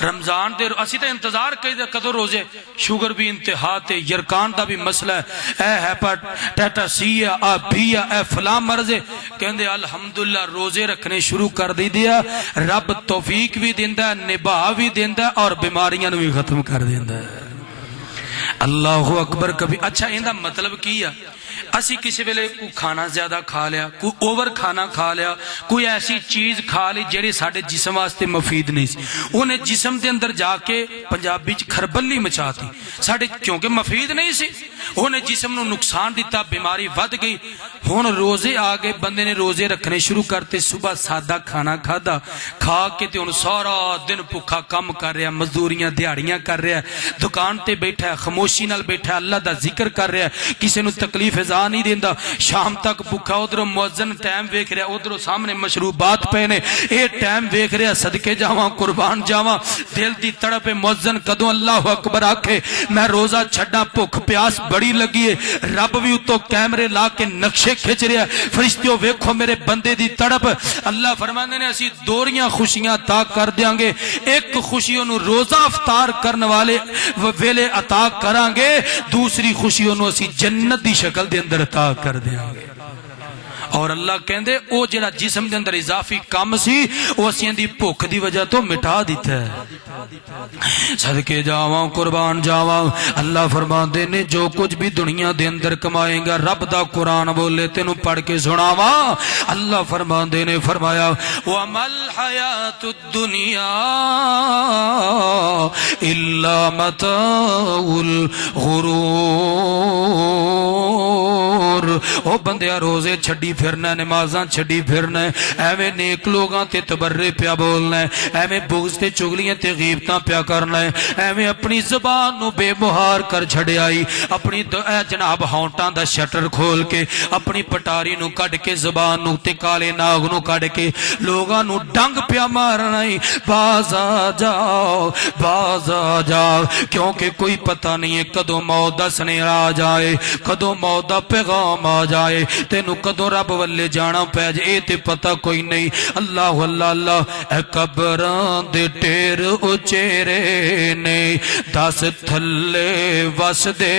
رمضان دے اسی تے انتظار کدو روزے، شوگر بھی انتہا تے، یرکان دا بھی مسئلہ ہے، اے ہیپاٹائٹس سی ہے، بی ہے، اے فلاں مرض ہے، کہندے الحمدللہ روزے رکھنے شروع کر دی دیا، رب توفیق بھی دیندا ہے، نبھا بھی دیندا ہے، اور بیماریاں بھی ختم کر دیندا ہے۔ اللہ اکبر کبھی۔ اچھا اندہ مطلب کی ہے؟ اسی کسی ویلے کوئی کھانا زیادہ کھا لیا، کوئی اوور کھانا کھا لیا، کوئی ایسی چیز کھا لی جیڑی ساڑھے جسم واسطے مفید نہیں سی، انہیں جسم دے اندر جا کے پنجابی کھربلی مچاتی، ساڑھے کیونکہ مفید نہیں سی، انہیں جسم نو نقصان دیتا، بیماری ود گئی۔ ہون روزے آگے بندے نے روزے رکھنے شروع کرتے، صبح سادہ کھانا کھادا، کھا کے تے ان سارا دن بھوکا کم کر رہا، مزدوریاں دیہڑیاں کر رہا، دکان تے بیٹھا ہے، خاموشی نال بیٹھا ہے، اللہ دا ذکر کر رہا ہے، کسی نو تکلیف ازا نہیں دیندا، شام تک بھوکا، ادھر مؤذن ٹائم ویکھ رہا، ادھر سامنے مشروبات پہنے، اے ٹائم ویکھ رہا، صدقے جاواں قربان جاواں، دل دی تڑپ مؤذن کدوں اللہ اکبر آکھے میں روزہ چھڈا، بھوک پیاس بڑی لگی ہے، رب بھی اتو کیمرے لا کے نقشے کھچ رہا ہے، فرشتیوں ویکھو میرے بندے دی تڑپ۔ اللہ فرماندے نے اسی دوریاں خوشیاں عطا کر دیاں گے، ایک خوشیوں نو روزہ افطار کرن والے ویلے عطا کران گے، دوسری خوشیوں نو اسی جنت دی شکل دے اندر عطا کر دیاں گے۔ اور اللہ کہندے او جڑا جسم دے اندر اضافی کام سی او اسیاں دی بھوک دی وجہ تو مٹا دیتا ہے۔ صدقے جاواں قربان جاواں، اللہ فرماندے نے جو کچھ بھی دنیا دے اندر کمائیں گا، رب دا قرآن بولے تینوں پڑھ کے سناواں، اللہ فرماندے نے فرمایا وَمَا الْحَيَاةُ الدُّنْيَا إِلَّا مَتَاعُ الْغُرُورِ۔ او بندیا روزے چھڈی پھرنا، نمازاں چھڈی پھرنا، ایویں نیک لوگاں تے تبرے پیا بولنا، ایویں بغض تے چگلیاں تے غیبتاں پیا کرنا، ایویں اپنی زبان نو بے مہار کر چھڑے آئی، اپنی جناب ہونٹاں دا شٹر کھول کے، اپنی پٹاری نو کڈ کے، زبان نو تے کالے ناگ نو کڈ کے لوگاں نو ڈنگ پیا مارنا، باز آ جاؤ باز آ جاؤ، کیونکہ کوئی پتہ نہیں ہے کدوں موت دا سنیرا آ جائے، کدوں موت دا پیغام آ جائے، تینو کدوں رب والے جانا پہ جائے، اے تے پتہ کوئی نہیں۔ اللہ اللہ اللہ، اے قبراں دے ٹیر اچیرے نے دس تھلے وس دے،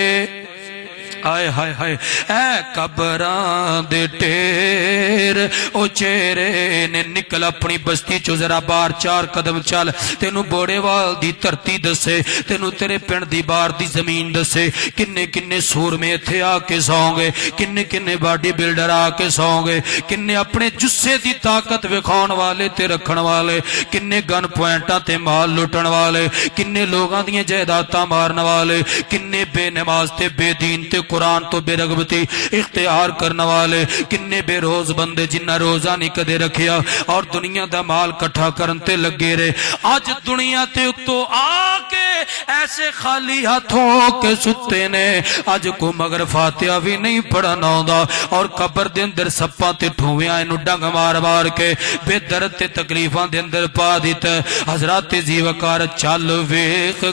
آئے ہائے ہائے، اے قبراں دے ٹیر او چہرے نے نکل اپنی بستی چو ذرا بار چار قدم چل، تینو بوڑے وال دی دھرتی دسے، تینو تیرے پنڈ دی بار دی زمین دسے، کنے کنے سور میں تھے آ کے سوں گے، کنے کنے باڈی بلڈر آ کے سوں گے، کنے اپنے جسے دی طاقت وکھاؤن والے تے رکھن والے، کنے گن پوائنٹاں تے مال لٹن والے، کنے لوگاں دیاں جائیداداں مارن والے، کنے بے نماز تے بے دین تے قرآن تو بے رغبتی اختیار کرنے والے، کنے بے روز بندے جنہ روزہ نہیں کدے رکھیا اور دنیا دا مال کٹھا کرنتے لگے رہے، آج دنیا تے اتو آ کے ایسے خالی ہاتھوں کے ستے نے، آج کو مگر فاتحہ بھی نہیں پڑھنا ہوندا، اور قبر دے اندر سپاں تے ٹھویاں انو ڈنگ مار مار کے بے درد تے تکلیفاں دے اندر پا دیتا ہے۔ حضرات زیوکار چل ویخ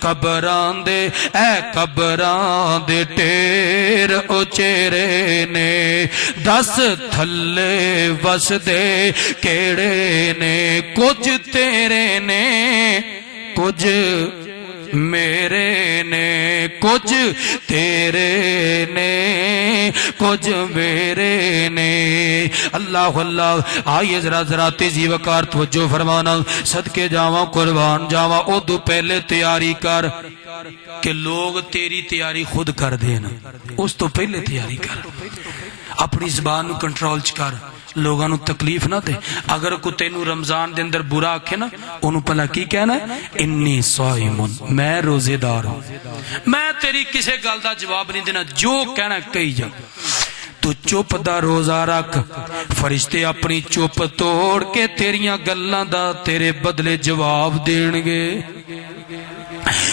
قبران دے، اے قبران دے ٹیر او چہرے نے دس تھلے وس دے کیڑے نے، کچھ تیرے نے کچھ میرے نے، کچھ تیرے نے کچھ میرے نے۔ اللہ اللہ، آئیے ذرا ذرا تیزی وقار توجہ فرمانا، صدقے جاواں قربان جاواں، او دو پہلے تیاری کر کہ لوگ تیری تیاری خود کر دینا، اس تو پہلے تیاری کر، اپنی زبان نو کنٹرول کر، لوگاں نو تکلیف نہ دے. اگر کوئی تینو رمضان دے اندر برا آکھے نا انہوں پہلا کی کہنا ہے انی صائمون میں روزے دار ہوں, میں تیری کسے گل دا جواب نہیں دینا, جو کہنا کہی جا. تو چپ دا روزہ رکھ, فرشتے اپنی چپ توڑ کے تیریاں گلاں دا تیرے بدلے جواب دین گے.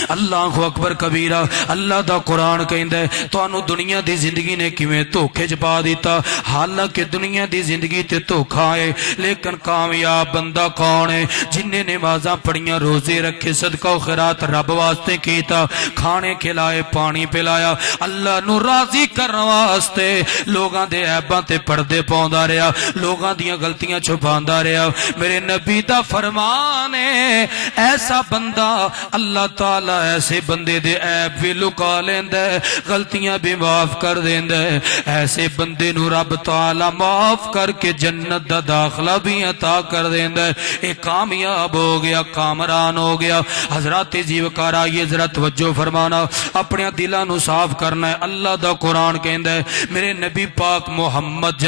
اللہ اکبر کبیرہ. اللہ دا قرآن کہندا ہے تانوں دنیا دی زندگی نے کیویں دھوکے چ پا دیتا, حالانکہ دنیا دی زندگی تے دھوکا ہے, لیکن کامیاب بندہ کون ہے جن نے نمازاں پڑھیاں, روزے رکھے, صدقہ و خیرات رب واسطے کیتا, کھانے کھلائے, پانی پلایا, اللہ نو راضی کرن واسطے لوگاں دے عیباں تے پردے پاوندا رہیا, لوگاں دیاں غلطیاں چھپاندا رہیا. میرے نبی دا فرمان ہے ایسا بندہ اللہ تعالی ایسے بندے دے عیب بھی لکا لیندا ہے, غلطیاں بھی معاف کر دیندا ہے. ایسے بندے نو رب تعالی معاف کر کے جنت دا داخلہ بھی عطا کر دیندا ہے. اے کامیاب ہو گیا, کامران ہو گیا. حضرات جیوکار آئیے ذرا توجہ فرمانا, اپنے دلاں نو صاف کرنا ہے. اللہ دا قرآن کہندا ہے میرے نبی پاک محمد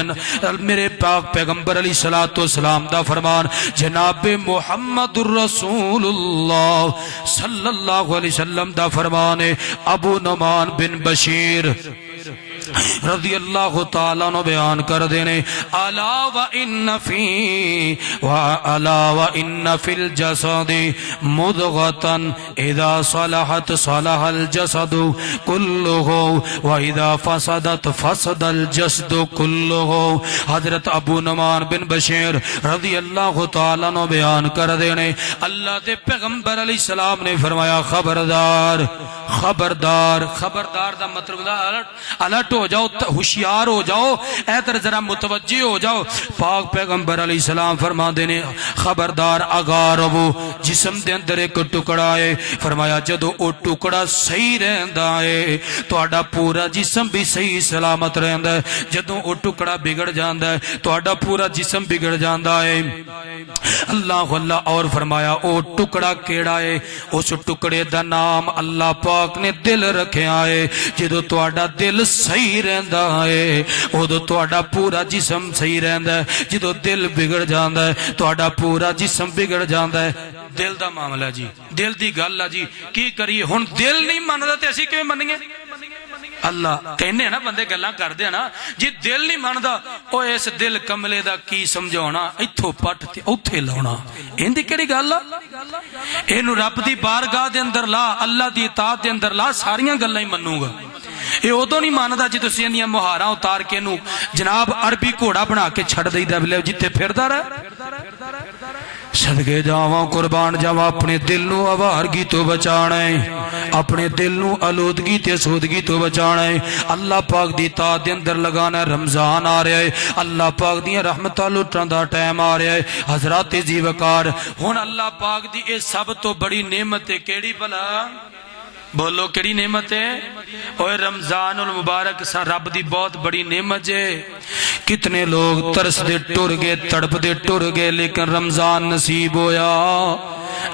میرے پاک پیغمبر علیہ الصلوۃ والسلام دا فرمان, جناب محمد الرسول اللہ صلی اللہ علیہ وسلم دا فرمان ہے. ابو نعمان بن بشیر رضی اللہ تعالیٰ عنہ بیان کر دینے, الا و ان فی الجسد مضغۃ اذا صلحت صلح الجسد کلہ و اذا فسدت فسد الجسد کلہ. حضرت ابو نعمان بن بشیر رضی اللہ تعالیٰ عنہ بیان کر دینے, اللہ دے پیغمبر علیہ السلام نے فرمایا خبردار خبردار. خبردار دا مطلب الرٹ ہو جاؤ, ہوشیار ہو جاؤ, ادھر ذرا متوجہ ہو جاؤ. پاک پیغمبر علیہ السلام فرما دینے خبردار, اگر وہ جسم دے اندر ایک ٹکڑا ہے, فرمایا جدو او ٹکڑا صحیح رہندا ہے تہاڈا پورا جسم بھی صحیح سلامت رہندا ہے. جدو او ٹکڑا بگڑ جاندا ہے تہاڈا پورا جسم بگڑ جاندا ہے. اللہ اللہ اور فرمایا او ٹکڑا کیڑا ہے, اس ٹکڑے دا نام اللہ پاک نے دل رکھیا ہے. جدو تہاڈا دل صحیح رہندا ہے ادو تہاڈا پورا جسم صحیح رہندا ہے. جدو دل بگڑ جاندا ہے تہاڈا پورا جسم بگڑ جاندا ہے. دل دا معاملہ جی, دل دی گل ہے جی, کی کریے ہن دل نہیں مندا تے اسی کیویں منیے. اللہ کہنے نا بندے گلاں کردے نا جی دل نہیں مندا او اس دل کملے دا کی سمجھاونا, ایتھوں پٹ تے اوتھے لاونا, ایندی کیڑی گل آ. اینو رب دی بارگاہ دے اندر لا, اللہ دی اطاعت دے اندر لا, ساریاں گلاں ہی منوں گا. یہ ادو نہیں مانتا جی تسی انیاں مہاراں اتار کے نو جناب عربی گھوڑا بنا کے چھڑ دئیدا بلے جتھے پھردا رہے. صدقے جاواں قربان جاواں, اپنے دل نو آوارگی تو بچانا ہے, اپنے دل نو آلودگی تے سودگی تو بچانا ہے. اللہ پاک دی اطاعت دے اندر لگانا ہے. رمضان آ رہا ہے, اللہ پاک دی رحمتاں لٹن دا ٹائم آ رہا ہے. حضرات جی وقار ہن اللہ پاک دی اے سب تو بڑی نعمت ہے کیڑی بھلا بولو کیڑی نعمت ہے؟ اوہ رمضان المبارک سا رب دی بہت بڑی نعمت ہے. کتنے لوگ ترس دے ٹر گئے, تڑپ دے ٹر گئے, لیکن رمضان نصیب ہویا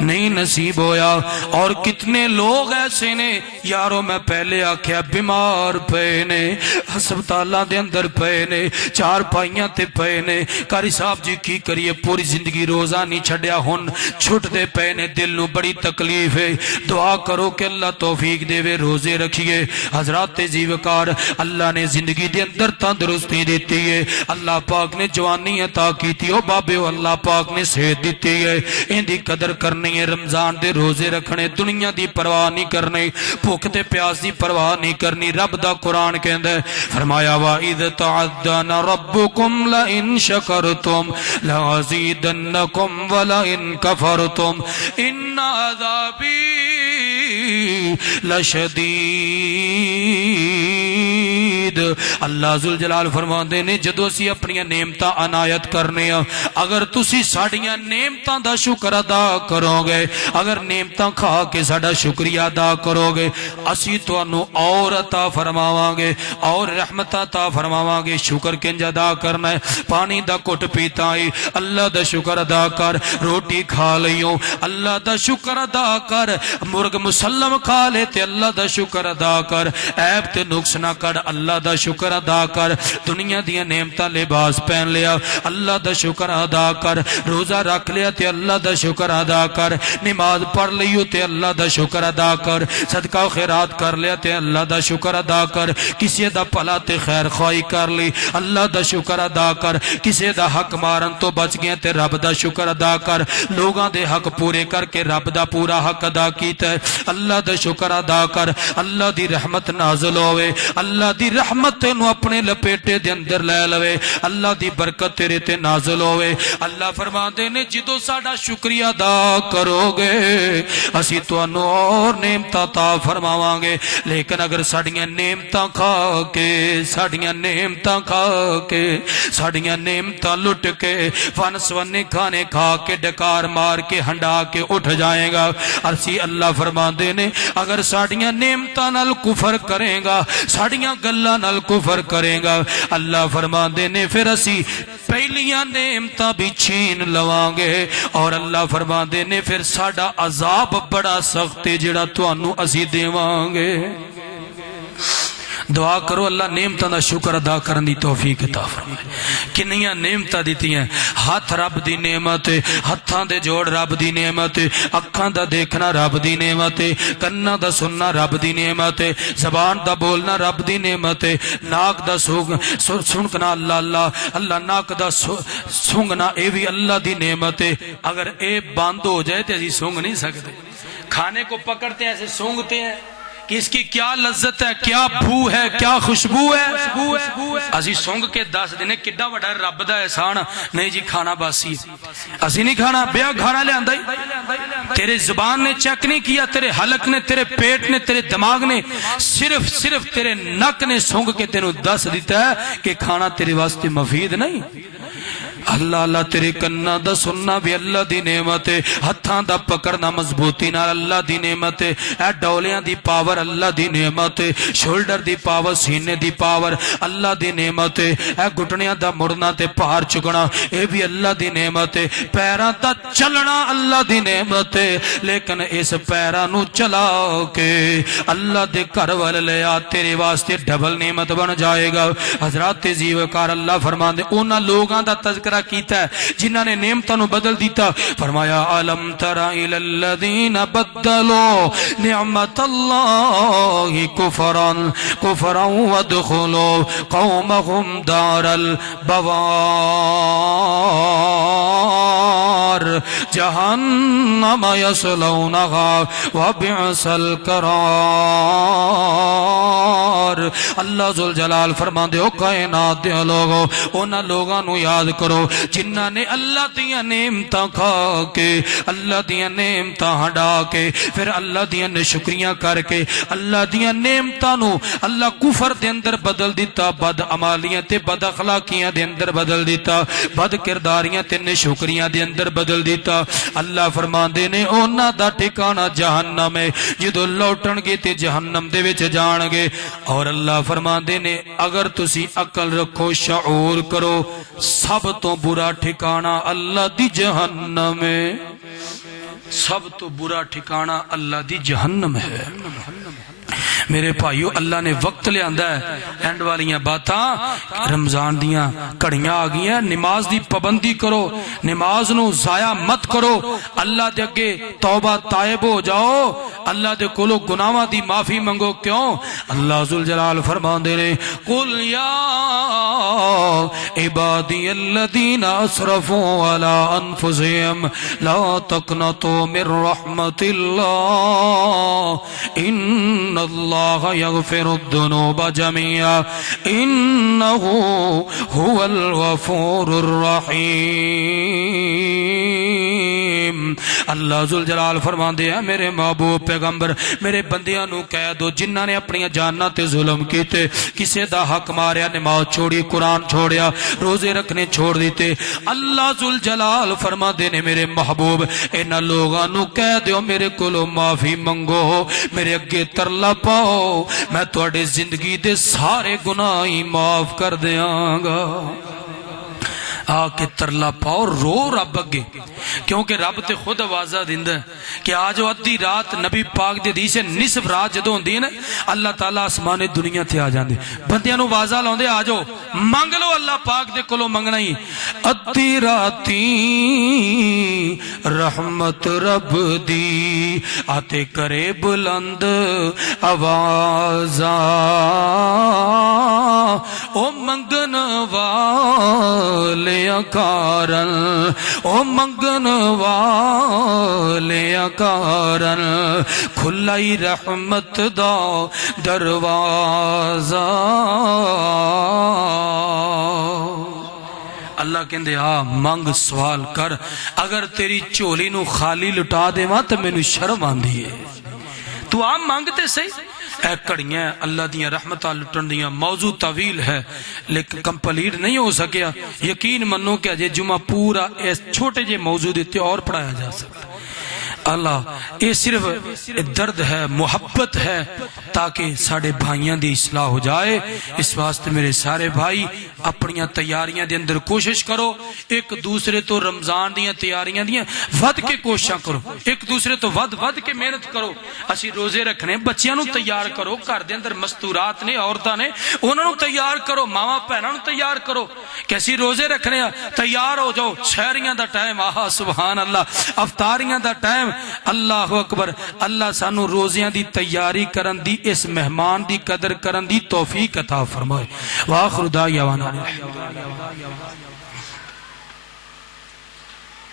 نہیں نصیب ہویا. اور کتنے لوگ ایسے نے یارو میں پہلے آکھیا بیمار پے نے, ہسپتالاں دے اندر پے نے, چار پائیاں تے پے نے, قاری صاحب جی کی کریے پوری زندگی روزہ نہیں چھڈیا, ہن چھٹ دے پے نے, دل نو بڑی تکلیف ہے. دعا کرو کہ اللہ توفیق دے وے, روزے رکھیے. حضرات جیوکار اللہ نے زندگی دے اندر تندرستی دیتی ہے, اللہ پاک نے جوانی عطا کیتی, او بابے اللہ پاک نے صحت دیتی ہے. ان دی قدر کرنی ہے, رمضان دے روزے رکھنے, دنیا دی پرواہ نہیں کرنی, بھوک تے پیاس دی پرواہ نہیں کرنی. رب دا قرآن کہندا ہے فرمایا وَإِذْ تَعَذَّنَ رَبُّكُمْ لَئِن شَكَرْتُمْ لَأَزِيدَنَّكُمْ وَلَئِن كَفَرْتُمْ إِنَّ عَذَابِي لشدید. اللہ ذوالجلال فرماندے نے جدو اسی اپنی نعمتاں عنایت کرنے ہیں, اگر تسی ساڈیاں نعمتاں دا شکر ادا کرو گے, اگر نعمتاں کھا کے ساڈا شکریہ ادا کرو گے, اسی تانوں اور عطا فرماواں گے, اور رحمت عطا فرماواں گے. شکر کنج ادا کرنا ہے؟ پانی دا گھٹ پیتا ہے اللہ دا شکر ادا کر, روٹی کھا لئیوں اللہ دا شکر ادا کر, مرغ مسلم کھا لے تے اللہ دا شکر ادا کر, عیب تے نقص نہ کر اللہ دا شکر شکر ادا کر دنیا دیا نعمتاں لباس پہن لیا اللہ دا شکر ادا کر روزہ رکھ لیا تے اللہ دا شکر ادا کر نماز پڑھ لیو تے اللہ دا شکر ادا کر صدقہ و خیرات کر لیا تے اللہ دا شکر ادا کر کسی دا بھلا تے خیر خواہی کر لی اللہ دا شکر ادا کر کسی دا حق مارن تو بچ گیا تے رب دا شکر ادا کر لوگاں دے حق پورے کر کے رب دا پورا حق ادا کیتا ہے اللہ دا شکر ادا کر اللہ دی رحمت نازل ہوئے اللہ دی رحمت نو اپنے لپیٹے دے اندر لے لوے اللہ دی برکت تیرے تے نازل ہوئے اللہ فرماندے نے جدو ساڈا شکریہ ادا کرو گے اسی تانوں اور نعمتاں عطا فرماواں گے لیکن اگر ساڈیاں نعمتاں کھا کے ساڈیاں نعمتاں کھا کے ساڈیاں نعمتاں لٹ کے فن سونے کھانے کھا کے ڈکار مار کے ہنڈا کے اٹھ جائے گا اسی اللہ فرماندے نے اگر ساڈیاں نعمتاں نال کفر کرے گا ساڈیاں گلاں نال کفر کرے گا اللہ فرماندے نے پھر اسی پہلیاں نعمتاں بھی چھین لواں گے اور اللہ فرماندے نے پھر ساڈا عذاب بڑا سخت ہے جڑا تانوں اسی دیواں گے دعا کرو اللہ نعمتاں دا شکر ادا کرن دی توفیق عطا فرمائے کنیاں نعمتاں دتیاں ہاتھ رب دی نعمت ہے ہتھاں دے جوڑ رب دی نعمت ہے اکھاں دا دیکھنا رب دی نعمت ہے کناں دا سننا رب دی نعمت ہے زبان دا بولنا رب دی نعمت ہے ناک دا سونگنا اللہ اللہ اللہ ناک دا سونگنا اے بھی اللہ دی نعمت ہے اگر اے بند ہو جائے تو اسی سونگ نہیں سکتے کھانے کو پکڑتے ہیں ایسے سونگتے ہیں کہ اس کی کیا لذت ہے کیا بھو ہے کیا خوشبو ہے اسی سونگ کے دس دینے کڈا وڈا رب دا احسان نہیں جی کھانا باسی اسی نہیں کھانا بیا کھانا لے آندا ہی تیرے زبان نے چیک نہیں کیا تیرے حلق نے تیرے پیٹ نے تیرے دماغ نے صرف تیرے نک نے سونگ کے تینوں دس دیتا ہے کہ کھانا تیرے واسطے مفید نہیں اللہ اللہ تیرے کنہ دا سننا بھی اللہ دی نعمت ہے ہتھاں دا پکڑنا مضبوطی نال اللہ دی نعمت ہے اے ڈولیاں دی پاور اللہ دی نعمت ہے شولڈر دی پاور سینے دی پاور اللہ دی نعمت ہے اے گھٹنیاں دا مڑنا تے پہار چکنا اے بھی اللہ دی نعمت ہے پیراں دا چلنا اللہ دی نعمت ہے لیکن اس پیراں نو چلا کے اللہ دے گھر ول لے آ تیرے واسطے ڈبل نعمت بن جائے گا حضرات زیوکار اللہ فرماندے انہاں لوگاں دا تذکرہ کیتا ہے جنہاں نے نعمتاں نو بدل دیتا فرمایا علم تر الی الذین بدلوا نعمت اللہ کفرا وادخلوا قومهم دار البوار جہنم یصلونها وبئس القرار اللہ ذوالجلال فرماندے او کائنات دے لوگو انہاں لوگاں نو یاد کرو جنہاں نے اللہ دیاں نعمتاں کھا کے اللہ دیاں نعمتاں ہڈا کے پھر اللہ دیاں نے شکریاں کر کے اللہ دیاں نعمتاں نو اللہ کفر دے اندر بدل دیتا بد عمالیاں تے بد اخلاقیاں دے اندر بدل دیتا بد کرداریاں تے نے شکریاں دے اندر بدل دیتا اللہ فرماندے نے انہاں دا ٹھکانہ جہنم ہے جدو لوٹن گے تے جہنم دے وچ جان گے اور اللہ فرماندے نے اگر تسی عقل رکھو شعور کرو سب تو برا ٹھکانہ اللہ دی جہنم ہے سب تو برا ٹھکانہ اللہ دی جہنم ہے میرے بھائیو اللہ نے وقت لے آندا ہے اینڈ والیاں باتاں رمضان دیاں کڑیاں آ گئی ہیں نماز دی پابندی کرو نماز نو ضائع مت کرو اللہ دے اگے توبہ تائب ہو جاؤ اللہ دے کولو گناہاں دی معافی منگو کیوں اللہ ذوالجلال فرماندے نے قل یا عبادی الذین اسرفوا علی انفسہم لا تقنطوا من رحمت اللہ ان اللہ یغفر الذنوب جميعا انه هو الغفور الرحیم اللہ ذوالجلال فرماندے ہیں میرے محبوب پیغمبر میرے بندیاں نو کہہ دو جنہاں نے اپنی جاناں تے ظلم کیتے کسے دا حق ماریا نماز چھوڑی قرآن چھوڑیا روزے رکھنے چھوڑ دیتے اللہ ذوالجلال فرماندے نے میرے محبوب انہاں لوگاں نو کہہ دیو میرے کولو معافی منگو میرے اگے ترلا پاؤ میں تواڈے زندگی دے سارے گناہ معاف کر دیاں گا آ کے ترلا پاؤ رو رب اگے کیونکہ رب تے خود آوازہ دیندا ہے کہ آج ادھی رات نبی پاک دی حدیث نصف رات جدوں ہوندی ہے نا اللہ تعالیٰ آسمان دنیا تے آ جاندے بندیاں نو آوازہ لاوندے آ جاؤ منگ لو اللہ پاک دے کولوں منگنا ہی ادھی راتی رحمت رب دی آتے کرے بلند آوازاں او منگن والیاں کارن او منگن والیاں کارن کھلائی رحمت دا دروازہ اللہ کہندے آ منگ سوال کر اگر تیری چولی نو خالی لٹا دے ماں تو میں نو شرم آندھی ہے تو آ مانگتے صحیح اے کڑیاں اللہ دیاں رحمتہ لٹن دیاں موضوع طویل ہے لیکن کمپلیٹ نہیں ہو سکیا یقین منو کہ اجے جمعہ پورا اس چھوٹے جے موضوع دیتے اور پڑھایا جا سکتا اللہ یہ صرف درد ہے محبت ہے تاکہ ساڑھے بھائیاں دی اصلاح ہو جائے اس واسطے میرے سارے بھائی اپنیاں تیاریاں دے اندر کوشش کرو ایک دوسرے تو رمضان دیاں تیاریاں دیاں ود کے کوششاں کرو ایک دوسرے تو ود کے محنت کرو اسی روزے رکھنے بچیاں نو تیار کرو گھر دے اندر مستورات نے عورتاں نے انہاں نو تیار کرو ماواں بہناں نو تیار کرو کیسی روزے رکھنے تیار ہو جاؤ شہریاں دا ٹائم آہا سبحان اللہ افطاریاں دا ٹائم اللہ اکبر اللہ سانو روزیاں دی تیاری کرن دی اس مہمان دی قدر کرن دی توفیق عطا فرمائے وآخر دعوانا